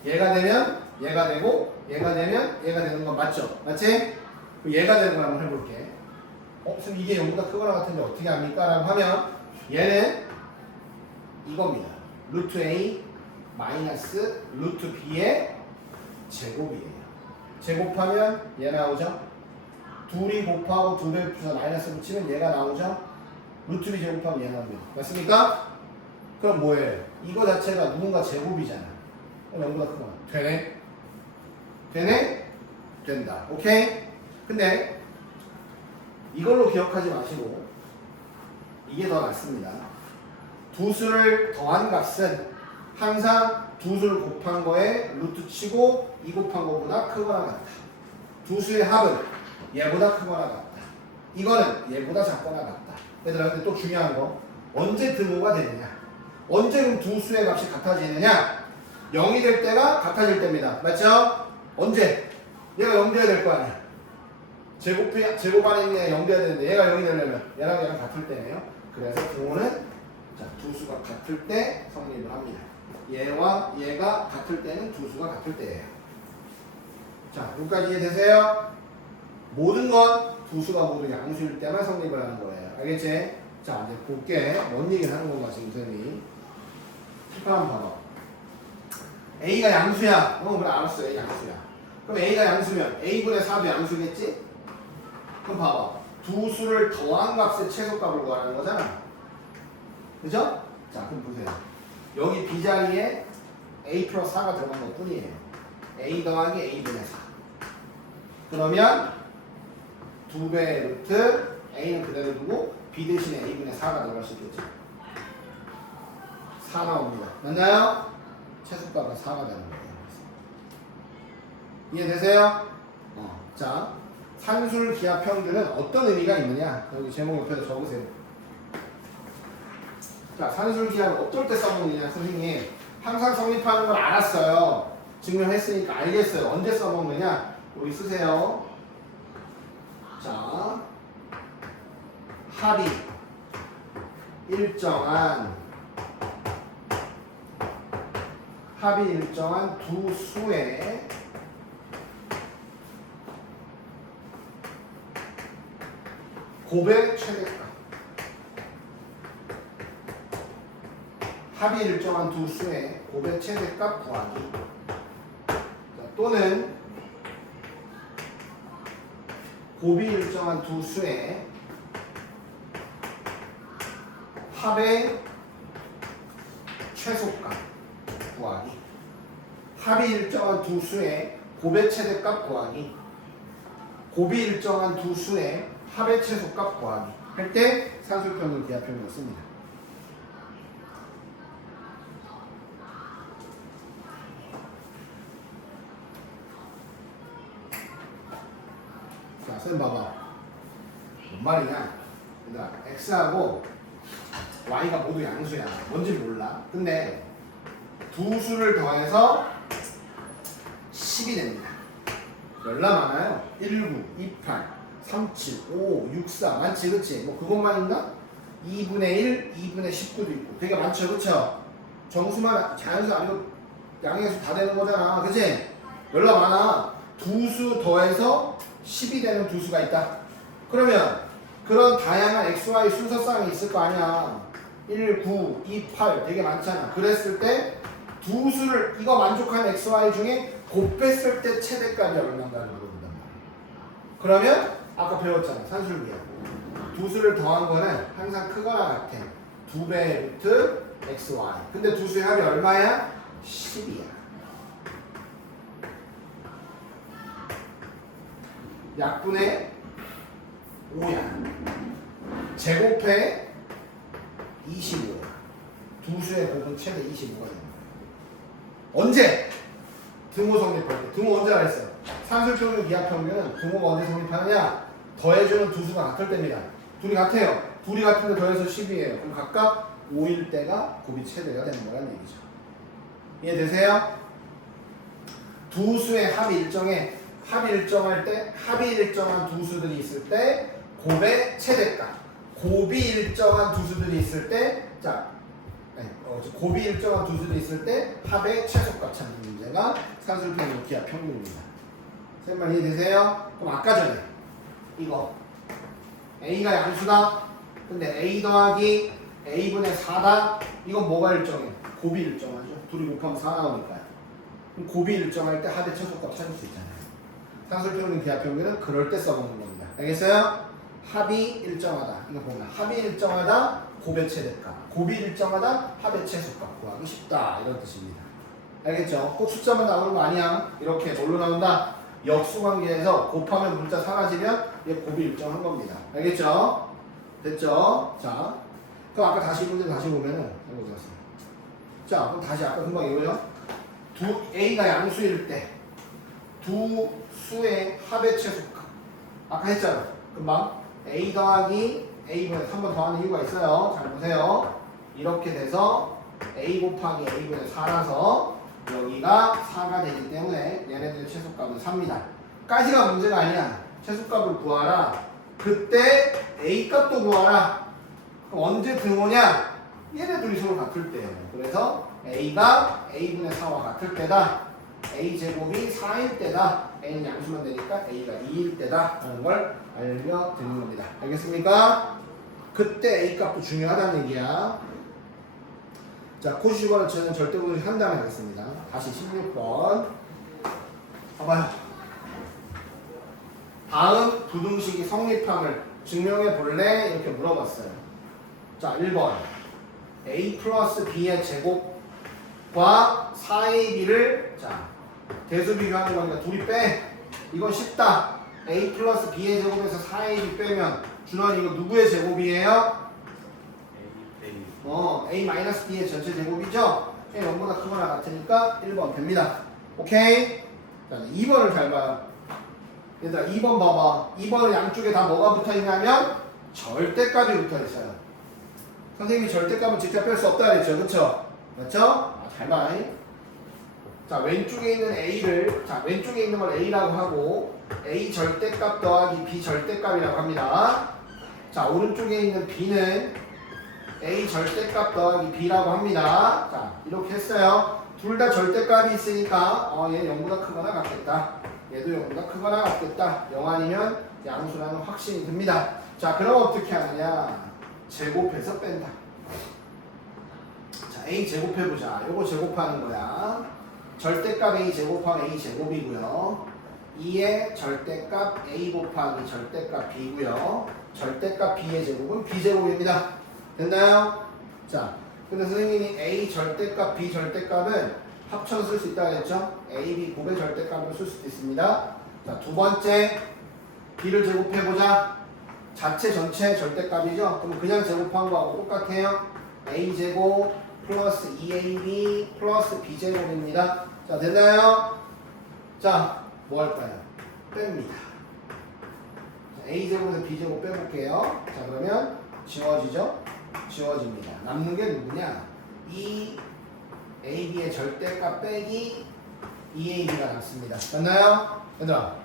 얘가 되면 얘가 되고 얘가 되면 얘가 되는 건 맞죠? 맞지? 얘가 되는 걸 한번 해볼게. 그럼 이게 0보다 크거나 같은데 어떻게 합니까? 라고 하면 얘는 이겁니다. 루트 A 마이너스 루트 B의 제곱이에요. 제곱하면 얘 나오죠? 둘이 곱하고 두 배 붙여서 마이너스 붙이면 얘가 나오죠? 루트 B 제곱하면 얘 나옵니다. 맞습니까? 그럼 뭐예요? 이거 자체가 누군가 제곱이잖아. 0보다 크거나. 되네? 되네? 된다. 오케이? 근데 이걸로 기억하지 마시고 이게 더 낫습니다. 두 수를 더한 값은 항상 두 수를 곱한 거에 루트 치고 2 곱한 거보다 크거나 같다. 두 수의 합은 얘보다 크거나 같다. 이거는 얘보다 작거나 같다. 얘들아 근데 또 중요한 거 언제 등호가 되느냐. 언제 그럼 두 수의 값이 같아지느냐. 0이 될 때가 같아질 때입니다. 맞죠? 언제? 얘가 0 돼야 될 거 아니야. 제곱 안에 있는 애가 0 돼야 되는데 얘가 0이 되려면 얘랑 얘랑 같을 때네요. 그래서 등호는 자, 두 수가 같을 때 성립을 합니다. 얘와 얘가 같을 때는 두 수가 같을 때예요. 자, 여기까지 이해되세요? 모든 건 두 수가 모두 양수일 때만 성립을 하는 거예요. 알겠지? 자, 이제 볼게. 뭔 얘기를 하는 건가 지금 선생님이. 팁 한번 봐봐. A가 양수야. 그래 알았어. A 양수야. 그럼 A가 양수면 A분의 4도 양수겠지? 그럼 봐봐. 두 수를 더한 값의 최소값을 구하는 거잖아. 그죠? 자, 그럼 보세요. 여기 B자리에 A 플러스 4가 들어간 것 뿐이에요. A 더하기 A분의 4. 그러면 2배의 루트 A는 그대로 두고 B 대신에 A분의 4가 들어갈 수 있겠죠. 4 나옵니다. 맞나요? 최소값은 4가 되는 거예요. 이해되세요? 자, 산술 기하 평균은 어떤 의미가 있느냐? 여기 제목 옆에다 적으세요. 자, 산술 기하는 어떨 때 써먹느냐, 선생님. 항상 성립하는 걸 알았어요. 증명했으니까 알겠어요. 언제 써먹느냐? 우리 쓰세요. 자, 합이 일정한 두 수의 곱의 최대값. 합이 일정한 두 수의 곱의 최대값 구하기. 자, 또는 곱이 일정한 두 수의 합의 최소값 구하기. 합이 일정한 두 수의 곱의 최대값 구하기. 곱이 일정한 두 수의 합의 최소값 구하기. 할 때 산술평균 기하평균을 씁니다. 자, 쌤 봐봐. 뭔 말이냐? 그러니까 x하고 y가 모두 양수야. 뭔지 몰라. 근데 두 수를 더해서 10이 됩니다. 열나 많아요. 19, 28, 37, 5, 64 많지 그치? 뭐 그것만 있나? 2분의 1, 2분의 19도 있고 되게 많죠 그쵸? 정수만 자연수 아니고 양의수 다 되는 거잖아 그치? 열나 많아. 두 수 더해서 10이 되는 두 수가 있다. 그러면 그런 다양한 XY 순서쌍이 있을 거 아니야. 1, 9, 2, 8 되게 많잖아. 그랬을 때 두 수를 이거 만족하는 XY 중에 곱했을 때 최대값이 얼마인가를 물어본단 말이야. 그러면 아까 배웠잖아. 산술기야. 두 수를 더한 거는 항상 크거나 같아. 2배의 루트 XY. 근데 두 수의 합이 얼마야? 10이야. 약분의 5야. 제곱해 25야. 두 수의 곱은 최대 25가 되는 거야. 언제? 등호 성립할 때. 등호 언제 알았어? 산술평균 기하평균은 등호가 언제 성립하느냐? 더해주는 두 수가 같을 때입니다. 둘이 같아요. 둘이 같은데 더해서 10이에요. 그럼 각각 5일 때가 곱이 최대가 되는 거란 얘기죠. 이해되세요? 두 수의 합이 일정할 때 합이 일정한 두 수들이 있을 때 곱의 최대값. 곱이 일정한 두 수들이 있을 때 곱이 일정한 두 수들이 있을 때 합의 최소값 찾는 문제가 산술평균 기하평균입니다. 쌤말 이해되세요? 그럼 아까 전에 이거 A가 양수다. 근데 A 더하기 A분의 4다. 이건 뭐가 일정해? 곱이 일정하죠. 둘이 곱하면 4 나오니까요. 그럼 곱이 일정할 때 합의 최소값 찾을 수 있잖아요. 산술평균 기하평균은 그럴 때 써먹는 겁니다. 알겠어요? 합이 일정하다. 이거 보면 합이 일정하다. 곱의 최대값. 곱이 일정하다. 합의 최소값 구하기 쉽다. 이런 뜻입니다. 알겠죠? 꼭 숫자만 나오는 거 아니야. 이렇게 뭘로 나온다? 역수관계에서 곱하면 문자 사라지면 얘 곱이 일정한 겁니다. 알겠죠? 됐죠? 자, 그럼 아까 다시 문제 다시 보면은 자, 그럼 다시 아까 금방 이거죠? A가 양수일 때 두 수의 합의 최소값. 아까 했잖아. 금방 A 더하기 A분의 3번 더하는 이유가 있어요. 잘 보세요. 이렇게 돼서 A 곱하기 A분의 4라서 여기가 4가 되기 때문에 얘네들의 최소값은 4입니다. 까지가 문제가 아니야. 최소값을 구하라. 그때 A값도 구하라. 그럼 언제 등호냐? 얘네 둘이 서로 같을 때예요. 그래서 A가 A분의 4와 같을 때다. A제곱이 4일 때다. A는 양수만 되니까 A가 2일 때다 라는 걸 알려드리는 겁니다. 알겠습니까? 그때 A값도 중요하다는 얘기야. 자, 코시번을 저는 절대분식 한 다음에 하겠습니다. 다시 16번 봐봐요. 다음 부등식이 성립함을 증명해 볼래? 이렇게 물어봤어요. 자, 1번 A 플러스 B의 제곱과 4AB를 자 대수 비교하는 거니까 둘이 빼. 이건 쉽다. A 플러스 B의 제곱에서 4AB 빼면 준환이 이거 누구의 제곱이에요? A 마이너스 B의 전체 제곱이죠? A 0보다 크거나 같으니까 1번 됩니다. 오케이? 자, 2번을 잘 봐요. 얘들아 2번 봐봐. 2번은 양쪽에 다 뭐가 붙어 있냐면 절대값이 붙어 있어요. 선생님이 절대값은 직접 뺄 수 없다 그랬죠? 그쵸? 맞죠? 잘 봐. 자, 왼쪽에 있는 A를 왼쪽에 있는 걸 A라고 하고 A 절대값 더하기 B 절대값이라고 합니다. 자, 오른쪽에 있는 B는 A 절대값 더하기 B라고 합니다. 자, 이렇게 했어요. 둘 다 절대값이 있으니까 얘는 0보다 크거나 같겠다. 얘도 0보다 크거나 같겠다. 0 아니면 양수라는 확신이 듭니다. 자, 그럼 어떻게 하느냐? 제곱해서 뺀다. 자, A 제곱해보자. 요거 제곱하는 거야. 절대값 A 제곱하면 A 제곱이고요. 2의 절대값 A 곱하기 절대값 B고요. 절대값 B의 제곱은 B 제곱입니다. 됐나요? 자, 근데 선생님이 A 절대값 B 절대값은 합쳐서 쓸 수 있다고 했죠? A, B 곱의 절대값으로 쓸 수도 있습니다. 자, 두 번째 B를 제곱해보자. 자체 전체 절대값이죠? 그럼 그냥 제곱한 거하고 똑같아요. A 제곱 플러스 2AB 플러스 B 제곱입니다. 자, 됐나요? 자, 뭐 할까요? 뺍니다. A 제곱에서 B 제곱 빼볼게요. 자, 그러면 지워지죠? 지워집니다. 남는 게 누구냐? 이 AB의 절대값 빼기 2AB가 남습니다. 맞나요? 얘들아,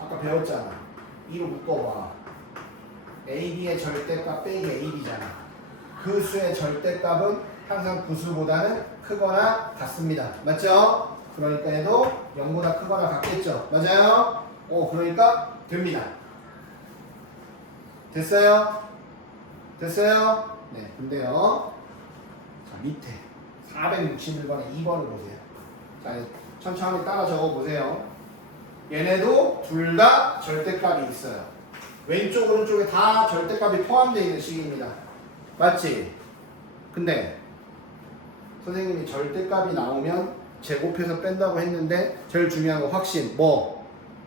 아까 배웠잖아. 2로 묶어봐. AB의 절대값 빼기 AB잖아. 그 수의 절대값은 항상 그 수보다는 크거나 같습니다. 맞죠? 그러니까 얘도 0보다 크거나 같겠죠. 맞아요? 그러니까 됩니다. 됐어요? 됐어요? 네, 근데요. 자, 밑에 461번에 2번을 보세요. 자, 천천히 따라 적어보세요. 얘네도 둘 다 절대값이 있어요. 왼쪽, 오른쪽에 다 절대값이 포함되어 있는 식입니다. 맞지? 근데 선생님이 절대값이 나오면 제곱해서 뺀다고 했는데 제일 중요한 거 확신.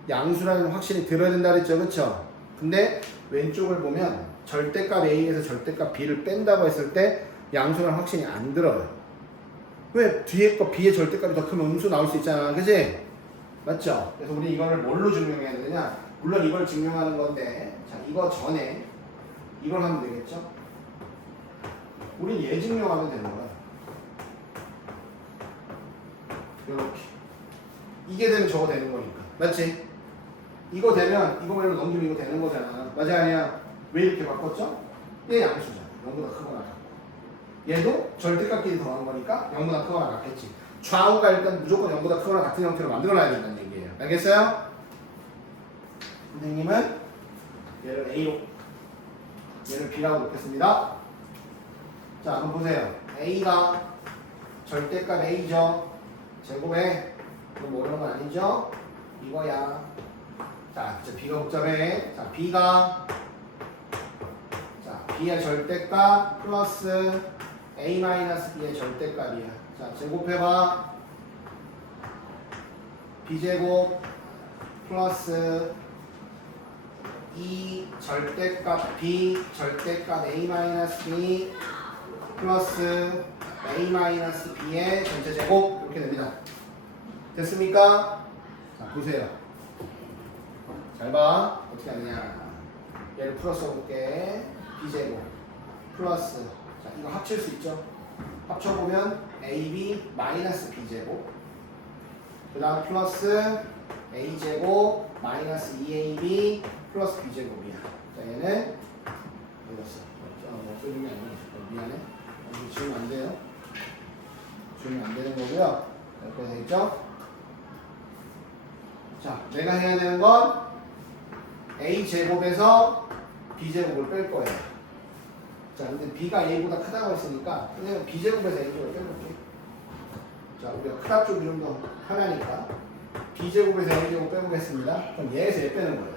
양수라는 확신이 들어야 된다 그랬죠. 그쵸? 근데 왼쪽을 보면 절대값 A에서 절대값 B를 뺀다고 했을 때 양수라는 확신이 안 들어요. 왜? 뒤에 거 B의 절대값이 더 크면 음수 나올 수 있잖아. 그치? 맞죠? 그래서 우리 이거를 뭘로 증명해야 되냐? 물론 이걸 증명하는 건데, 자, 이거 전에 이걸 하면 되겠죠? 우린 얘 증명하면 되는 거야. 이렇게. 이게 되면 저거 되는 거니까. 맞지? 이거 되면, 이거 말로 넘기면 이거 되는 거잖아. 맞아, 아니야? 왜 이렇게 바꿨죠? 얘 양수잖아. 0보다 크거나 같고. 얘도 절대값끼리 더한 거니까 0보다 크거나 같겠지. 좌우가 일단 무조건 0보다 크거나 같은 형태로 만들어놔야 된다는 얘기예요. 알겠어요? 선생님은 얘를 A로, 얘를 B라고 놓겠습니다. 자, 한번 보세요. A가 절대값 A죠. 제곱에 그럼 모르는 건 아니죠? 이거야. 자, 이제 B가 복잡해. 자, B가 B의 절대값 플러스 A-B의 절대값이야. 자, 제곱해봐. B제곱 플러스 이 절대값 B 절대값 A-B 플러스 A-B의 전체 제곱 이렇게 됩니다. 됐습니까? 자, 보세요. 잘 봐. 어떻게 하느냐. 얘를 풀어서 볼게. B제곱 플러스, 자, 이거 합칠 수 있죠? 합쳐보면 AB 마이너스 B제곱, 그 다음 플러스 A제곱 마이너스 2AB 플러스 B제곱이야. 자, 얘는 읽었어. 없어진 게 아니야. 미안해. 지우면 안 돼요. 지우면 안 되는 거고요. 이렇게 되겠죠? 자, 내가 해야 되는 건 A제곱에서 B제곱을 뺄 거예요. 자, 근데 B가 A보다 크다고 했으니까 그냥 B제곱에서 A제곱을 빼볼게. 자, 우리가 크다 쪽이 좀 더 편하니까 B제곱에서 A제곱 빼보겠습니다. 그럼 얘에서 얘 빼는 거예요.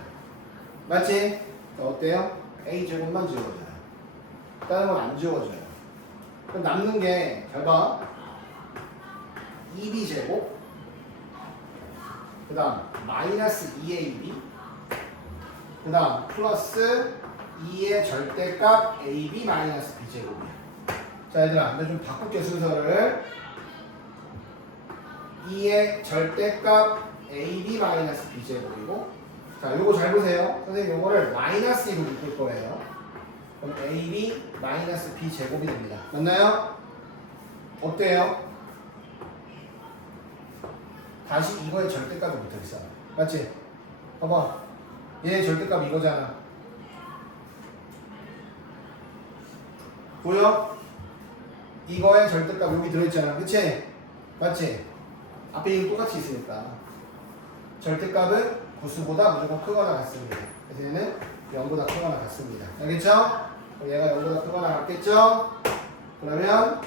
맞지? 자, 어때요? A제곱만 지워져요. 다른 건 안 지워져요. 그럼 남는 게, 잘 봐. 2B제곱 그 다음 마이너스 2AB 그 다음 플러스 2의 절대값 AB 마이너스 B제곱이야. 자, 얘들아, 근데 좀 바꿀게 순서를. 2의 절대값 AB 마이너스 B제곱이고, 자, 요거 잘 보세요. 선생님 요거를 마이너스 2로 묶을 거예요. 그럼 AB 마이너스 B제곱이 됩니다. 맞나요? 어때요? 다시 이거의 절대값이 붙어있어. 맞지? 봐봐. 얘의 절대값 이거잖아. 보여? 이거의 절대값 여기 들어있잖아. 그치? 맞지? 앞에 이거 똑같이 있으니까. 절대값은 구수보다 무조건 크거나 같습니다. 그래서 얘는 0보다 크거나 같습니다. 알겠죠? 그럼 얘가 0보다 크거나 같겠죠? 그러면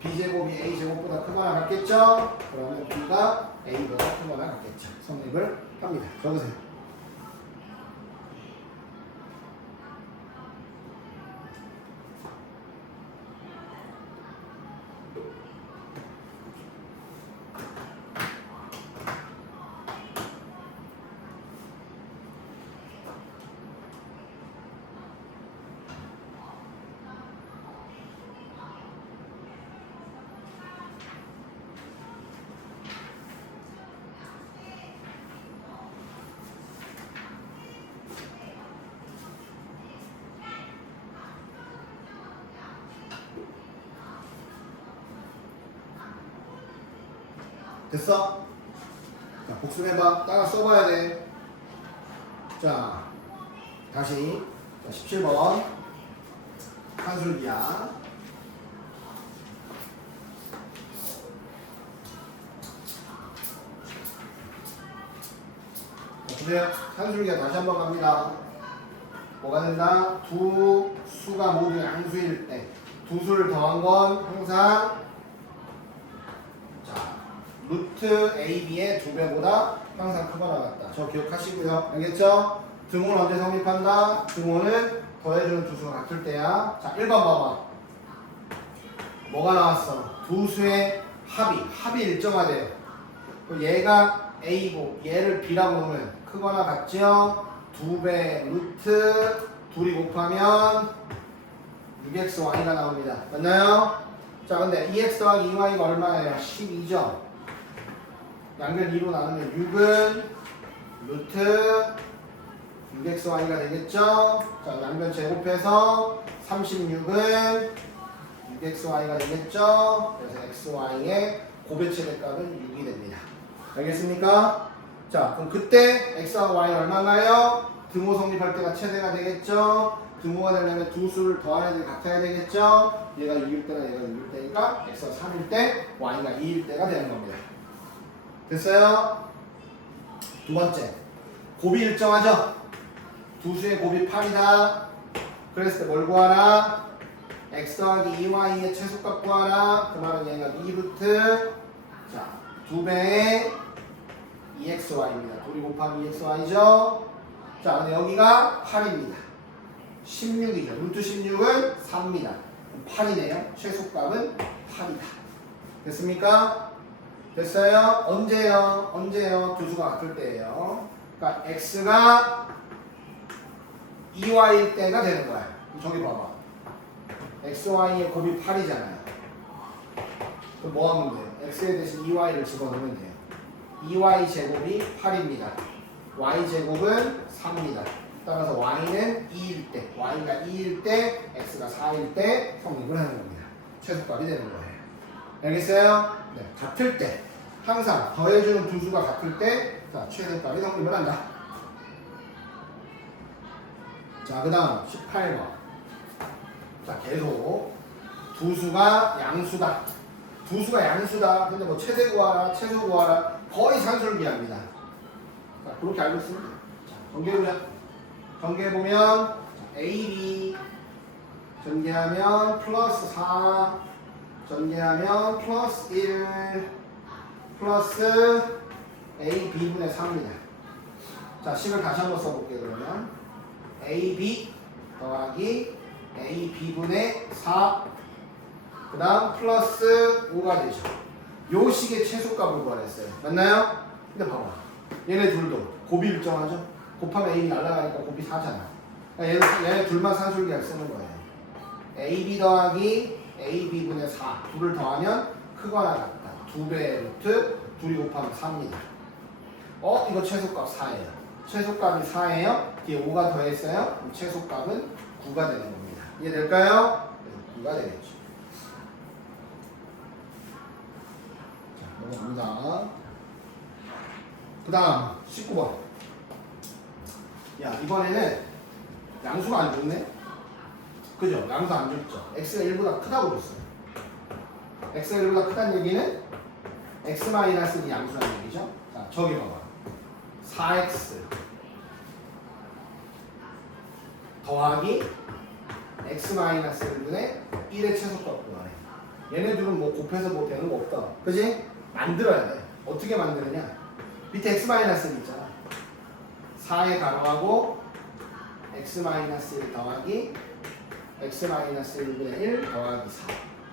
B제곱이 A제곱보다 크거나 같겠죠? 그러면 B가 A보다 크거나 같겠죠. 성립을 합니다. 적으세요. 됐어? 자, 복습해봐. 따라 써봐야 돼. 자, 다시. 자, 17번. 산술기야. 보세요. 산술기가 다시 한번 갑니다. 뭐가 된다? 두 수가 모두 양수일 때. 두 수를 더한 건 항상 자, 루트 AB의 2배보다 항상 크거나 같다. 저 기억하시고요. 알겠죠? 등호는 언제 성립한다? 등호는 더해주는 두 수가 같을 때야. 자, 1번 봐봐. 뭐가 나왔어? 두 수의 합이 일정하대요. 얘가 A고 얘를 B라고 놓으면 크거나 같죠? 2배 루트 둘이 곱하면 6xy가 나옵니다. 맞나요? 자, 근데 2x 더하기 2y가 얼마예요? 12죠? 양변 2로 나누면 6은 루트 6xy가 되겠죠? 자, 양변 제곱해서 36은 6xy가 되겠죠? 그래서 xy의 고배체대값은 6이 됩니다. 알겠습니까? 자, 그럼 그때 x와 y는 얼마나요? 등호 성립할 때가 최대가 되겠죠? 등호가 되려면 두 수를 더하는 애들이 같아야 되겠죠? 얘가 6일 때나 얘가 6일 때니까 x가 3일 때, y가 2일 때가 되는 겁니다. 됐어요? 두 번째, 곱이 일정하죠? 두 수의 곱이 8이다. 그랬을 때 뭘 구하라? x 더하기 2y의 최소값 구하라. 그 말은 얘가 2루트 자, 2배의 2xy입니다. 둘이 곱하면 2xy죠? 자, 근데 여기가 8입니다. 16이죠. 루트 16은 3입니다. 8이네요. 최소값은 8이다. 됐습니까? 됐어요? 언제요? 언제요? 두 수가 같을 때예요. 그러니까 x가 2y일 때가 되는 거야. 저기 봐봐. xy의 곱이 8이잖아요. 그럼 뭐 하면 돼요? x에 대신 2y를 집어넣으면 돼요. 2y 제곱이 8입니다. y 제곱은 3입니다. 따라서 y는 2일 때, y가 2일 때, x가 4일 때 성립을 하는 겁니다. 최소값이 되는 거예요. 알겠어요? 네, 같을 때, 항상 더해주는 두 수가 같을 때, 자, 최소값이 성립을 한다. 자, 그 다음 18번. 자, 계속 두 수가 양수다. 두 수가 양수다. 근데 뭐 최대 구하라, 최소 구하라, 거의 산술기합니다. 자, 그렇게 알고 있습니다. 자, 전개해보자. 전개해보면 AB 전개하면 플러스 4 전개하면 플러스 1 플러스 AB분의 3입니다. 자, 식을 다시 한번 써볼게요. 그러면 AB 더하기 AB분의 4 그 다음 플러스 5가 되죠. 요 식의 최소값을 구하랬어요. 맞나요? 근데 봐봐. 얘네 둘도 곱이 일정하죠? 곱하면 A이 날아가니까 곱이 4잖아. 그러니까 얘네 둘만 산술기를 쓰는 거예요. AB 더하기 AB분의 4 둘을 더하면 크거나 같다. 2배 루트 둘이 곱하면 4입니다. 이거 최소값 4예요. 최소값이 4예요. 뒤에 5가 더했어요. 그럼 최소값은 9가 되는 겁니다. 이해될까요? 네, 9가 되겠죠. 자, 넘어갑니다. 그 다음 19번. 야, 이번에는 양수가 안 줬네? 그죠? 양수 안 줬죠? x가 1보다 크다고 줬어요. x가 1보다 크다는 얘기는 x-1이 양수라는 얘기죠? 자, 저기 봐봐. 4x 더하기 x-1분의 1의 최소값 구하래. 얘네들은 뭐 곱해서 뭐 되는 거 없다. 그지? 만들어야 돼. 어떻게 만드느냐? 밑에 x-1 있잖아. 4의 가로하고 x-1 더하기 x-1분의 1 더하기 4.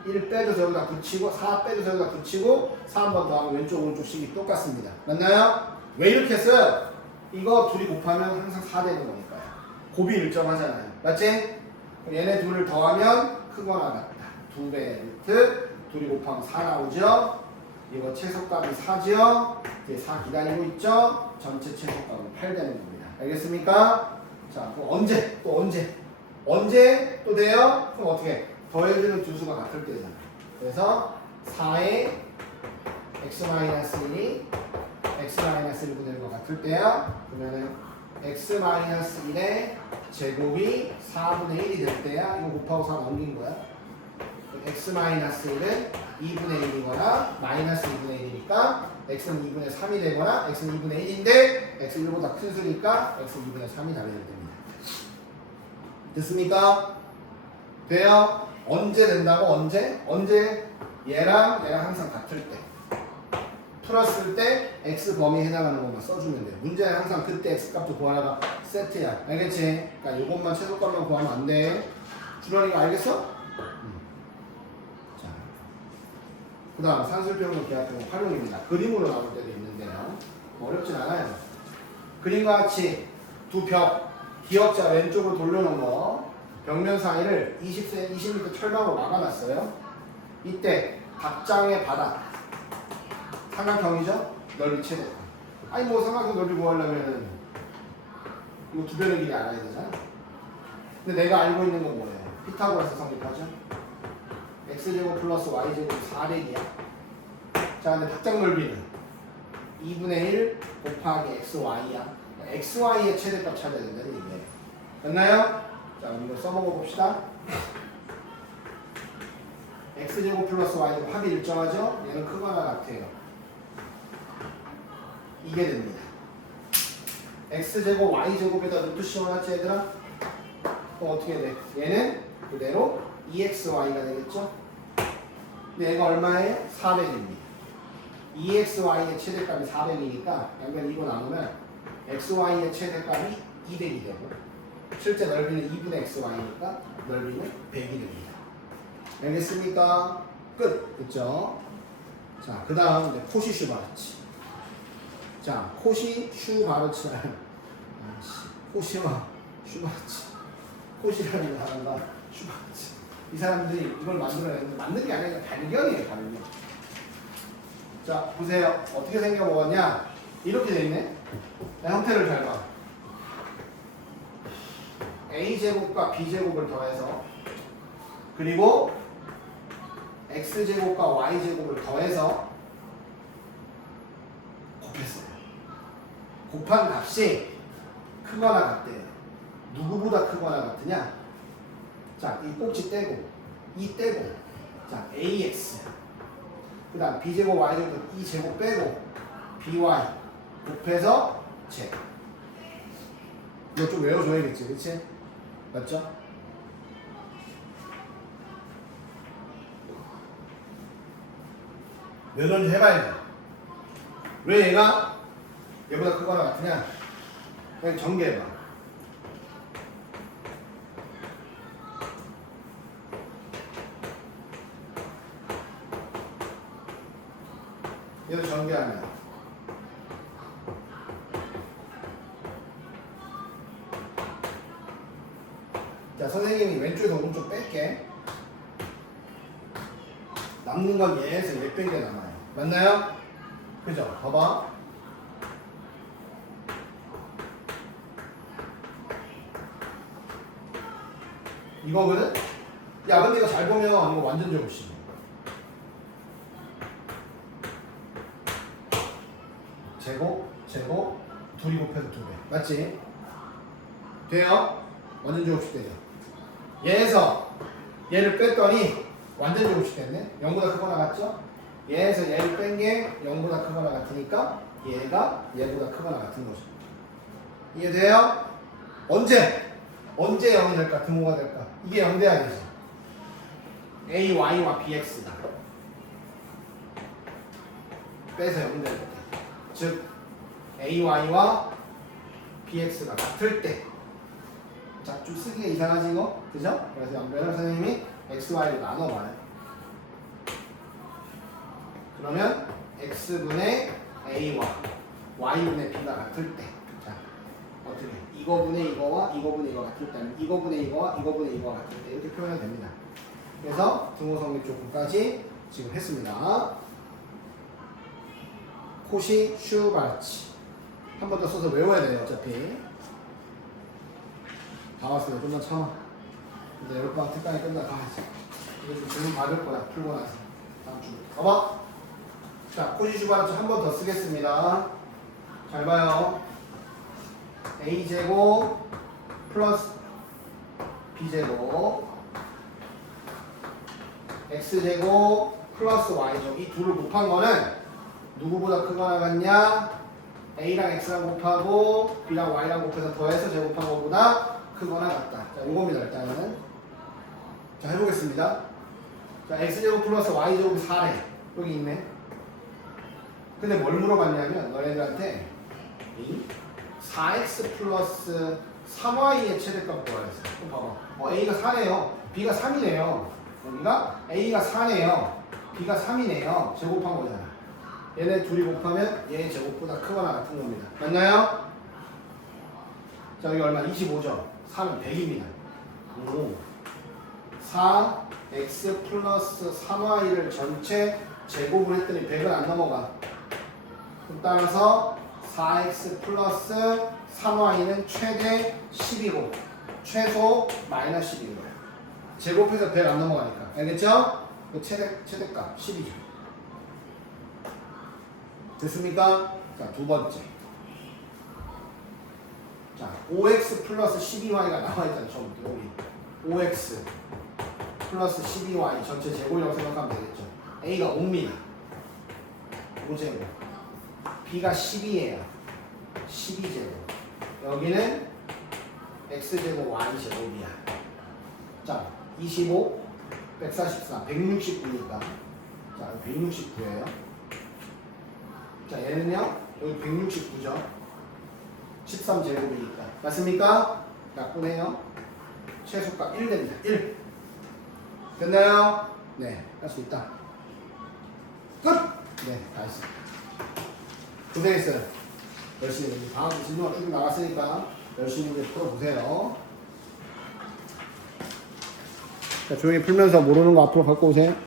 1 빼줘서 여기다 붙이고 4 빼줘서 여기다 붙이고 4 한 번 더하면 왼쪽 오른쪽식이 똑같습니다. 맞나요? 왜 이렇게 써요? 이거 둘이 곱하면 항상 4 되는 거니까요. 곱이 일정하잖아요. 맞지? 얘네 둘을 더하면 크거나 같다. 2배 루트 둘이 곱하면 4 나오죠? 이거 최소값이 4죠? 뒤에 4 기다리고 있죠? 전체 최소값은 8 되는 겁니다. 알겠습니까? 자, 그럼 언제? 또 언제? 언제 또 돼요? 그럼 어떻게? 더해주는 두 수가 같을 때잖아요. 그래서 4의 x-1이 x-1분의 1과 같을 때야. 그러면은 x-1의 제곱이 4분의 1이 될 때야. 이거 곱하고 4 넘긴 거야. x-1은 2분의 1이거나 마이너스 2분의 1이니까 x는 2분의 3이 되거나 x는 2분의 1인데 x 1보다 큰 수니까 x 2분의 3이 답이 됩니다. 됐습니까? 돼요? 언제 된다고? 언제? 얘랑 항상 같을 때. 풀었을 때 x 범위에 해당하는 것만 써주면 돼요. 문제는 항상 그때 x 값도 구하다가 세트야. 알겠지? 그러니까 이것만 최소값만 구하면 안 돼. 준원이가 알겠어? 자, 그 다음 산술표현 계약형 활용입니다. 그림으로 나올 때도 있는데요. 어렵진 않아요. 그림과 같이 두 벽, 기역자 왼쪽으로 돌려놓은 거, 벽면 사이를 20m 철망으로 막아놨어요. 이때 각장의 바닥, 삼각형이죠? 넓이 최대. 아니 뭐 삼각형 넓이 구하려면은 이거 두 변의 길이 알아야 되잖아. 근데 내가 알고 있는 건 뭐예요? 피타고라스 성립하죠? x제곱 플러스 y제곱 400이야. 자, 근데 각장 넓이는 2분의 1 곱하기 xy야. xy의 최대값 찾아야 된다는 얘기예요. 됐나요? 자, 그럼 이거 써먹어 봅시다. x제곱 플러스 y제곱 합이 일정하죠? 얘는 크거나 같아요. 이게 됩니다. x제곱 y제곱에다 루트 씌워놨지 얘들아? 그럼 어떻게 돼? 얘는 그대로 2xy가 되겠죠? 근데 얘가 얼마예요? 400입니다. 2xy의 최대값이 400이니까 양변 이거 나누면 xy의 최대값이 200이 되고 실제 넓이는 2분의 xy니까 넓이는 100이 됩니다. 알겠습니까? 끝! 됐죠? 자, 그 다음 이제 코시 슈바르츠. 자, 코시 슈바르츠. 코시와 슈바르츠. 코시라는 사람과 슈바르츠. 이 사람들이 이걸 만들어냈는데 만든 게 아니라 발견이에요, 발견. 자, 보세요. 어떻게 생겨먹었냐? 이렇게 돼 있네. 형태를 잘 봐. a제곱과 b제곱을 더해서 그리고 x제곱과 y제곱을 더해서 곱했어요. 곱한 값이 크거나 같대요. 누구보다 크거나 같으냐? 자, 이 꼭지 떼고 이 떼고 자, ax 그 다음 b제곱 y제곱 이 제곱 빼고 by 곱해서 제곱. 이거 좀 외워줘야겠지, 그치? 맞죠? 외우는지 해봐야지. 왜 얘가 얘보다 크거나 같으냐? 그냥 전개해봐. 얘도 전개하면 자, 선생님이 왼쪽에서 오른쪽 뺄게. 남는 건 얘에서 얘 뺀 게 남아요. 맞나요? 그죠? 봐봐. 이거거든? 야, 근데 이거 잘 보면 이거 완전 제곱식이야. 제곱, 둘이 곱해서 2배. 맞지? 돼요? 완전 제곱식 되죠? 얘에서 얘를 뺐더니 완전 제곱식 됐네? 0보다 크거나 같죠? 얘에서 얘를 뺀 게 0보다 크거나 같으니까 얘가 얘보다 크거나 같은 거죠. 이해돼요? 언제 0이 될까? 등호가 될까? 이게 0 돼야 되죠. a, y와 bx가 빼서 0 될 때. 즉 a, y와 bx가 같을 때. 자, 좀 쓰기가 이상하지 이거? 그죠? 그래서 양변을 선생님이 x, y로 나눠봐요. 그러면 x분의 a와 y분의 b가 같을 때. 자, 어떻게? 이거분의 이거와 이거분의 이거 같을 때, 이거분의 이거와 이거분의 이거가 같을 때 이렇게 표현하면 됩니다. 그래서 등호 성립 조건까지 지금 했습니다. 코시 슈바르츠 한 번 더 써서 외워야 돼요. 어차피 다 왔어요. 좀만 참아. 이제 여름방학 특강이 끝나 가야지. 이거 좀 질문 받을 거야. 풀고 나서 다음 주에. 봐봐. 자, 코지 주반점 한 번 더 쓰겠습니다. 잘 봐요. a제곱 플러스 b제곱 x제곱 플러스 y제곱 이 둘을 곱한 거는 누구보다 크거나 같냐? a랑 x랑 곱하고 b랑 y랑 곱해서 더해서 제곱한 거보다 크거나 같다. 자, 이겁니다. 일단은. 자, 해보겠습니다. 자, x제곱 플러스 y제곱이 4래. 여기 있네. 근데 뭘 물어봤냐면 너네들한테 이 4x 플러스 3y의 최대값 구하랬어. 그럼 봐봐. a가 4네요. b가 3이네요. 여기가 a가 4네요. b가 3이네요. 제곱한 거잖아. 얘네 둘이 곱하면 얘 제곱보다 크거나 같은 겁니다. 맞나요? 자, 여기 얼마? 25죠? 3은 100입니다. 4x 플러스 3y를 전체 제곱을 했더니 100은 안 넘어가. 따라서 4x 플러스 3y는 최대 10이고 최소 마이너스 10인 거예요. 제곱해서 100 안 넘어가니까. 알겠죠? 그 최대값 10이죠. 됐습니까? 자, 두 번째. 자, 5x 플러스 12y가 나와있잖아. 처음부터 여기 5x 플러스 12y 전체 제곱이라고 생각하면 되겠죠. a가 5입니다. 5제곱. b가 12예요. 12제곱. 여기는 x제곱 y제곱이야. 자, 25, 144, 169니까. 자, 169예요. 자, 얘는요, 여기 169죠. 13제곱이니까. 맞습니까? 약분해요. 최소값 1 됩니다. 1. 됐나요? 네, 할 수 있다. 끝! 네, 다 했습니다. 고생했어요. 열심히 다음 진도가 쭉 나갔으니까 열심히 이제 풀어보세요. 자, 조용히 풀면서 모르는 거 앞으로 갖고 오세요.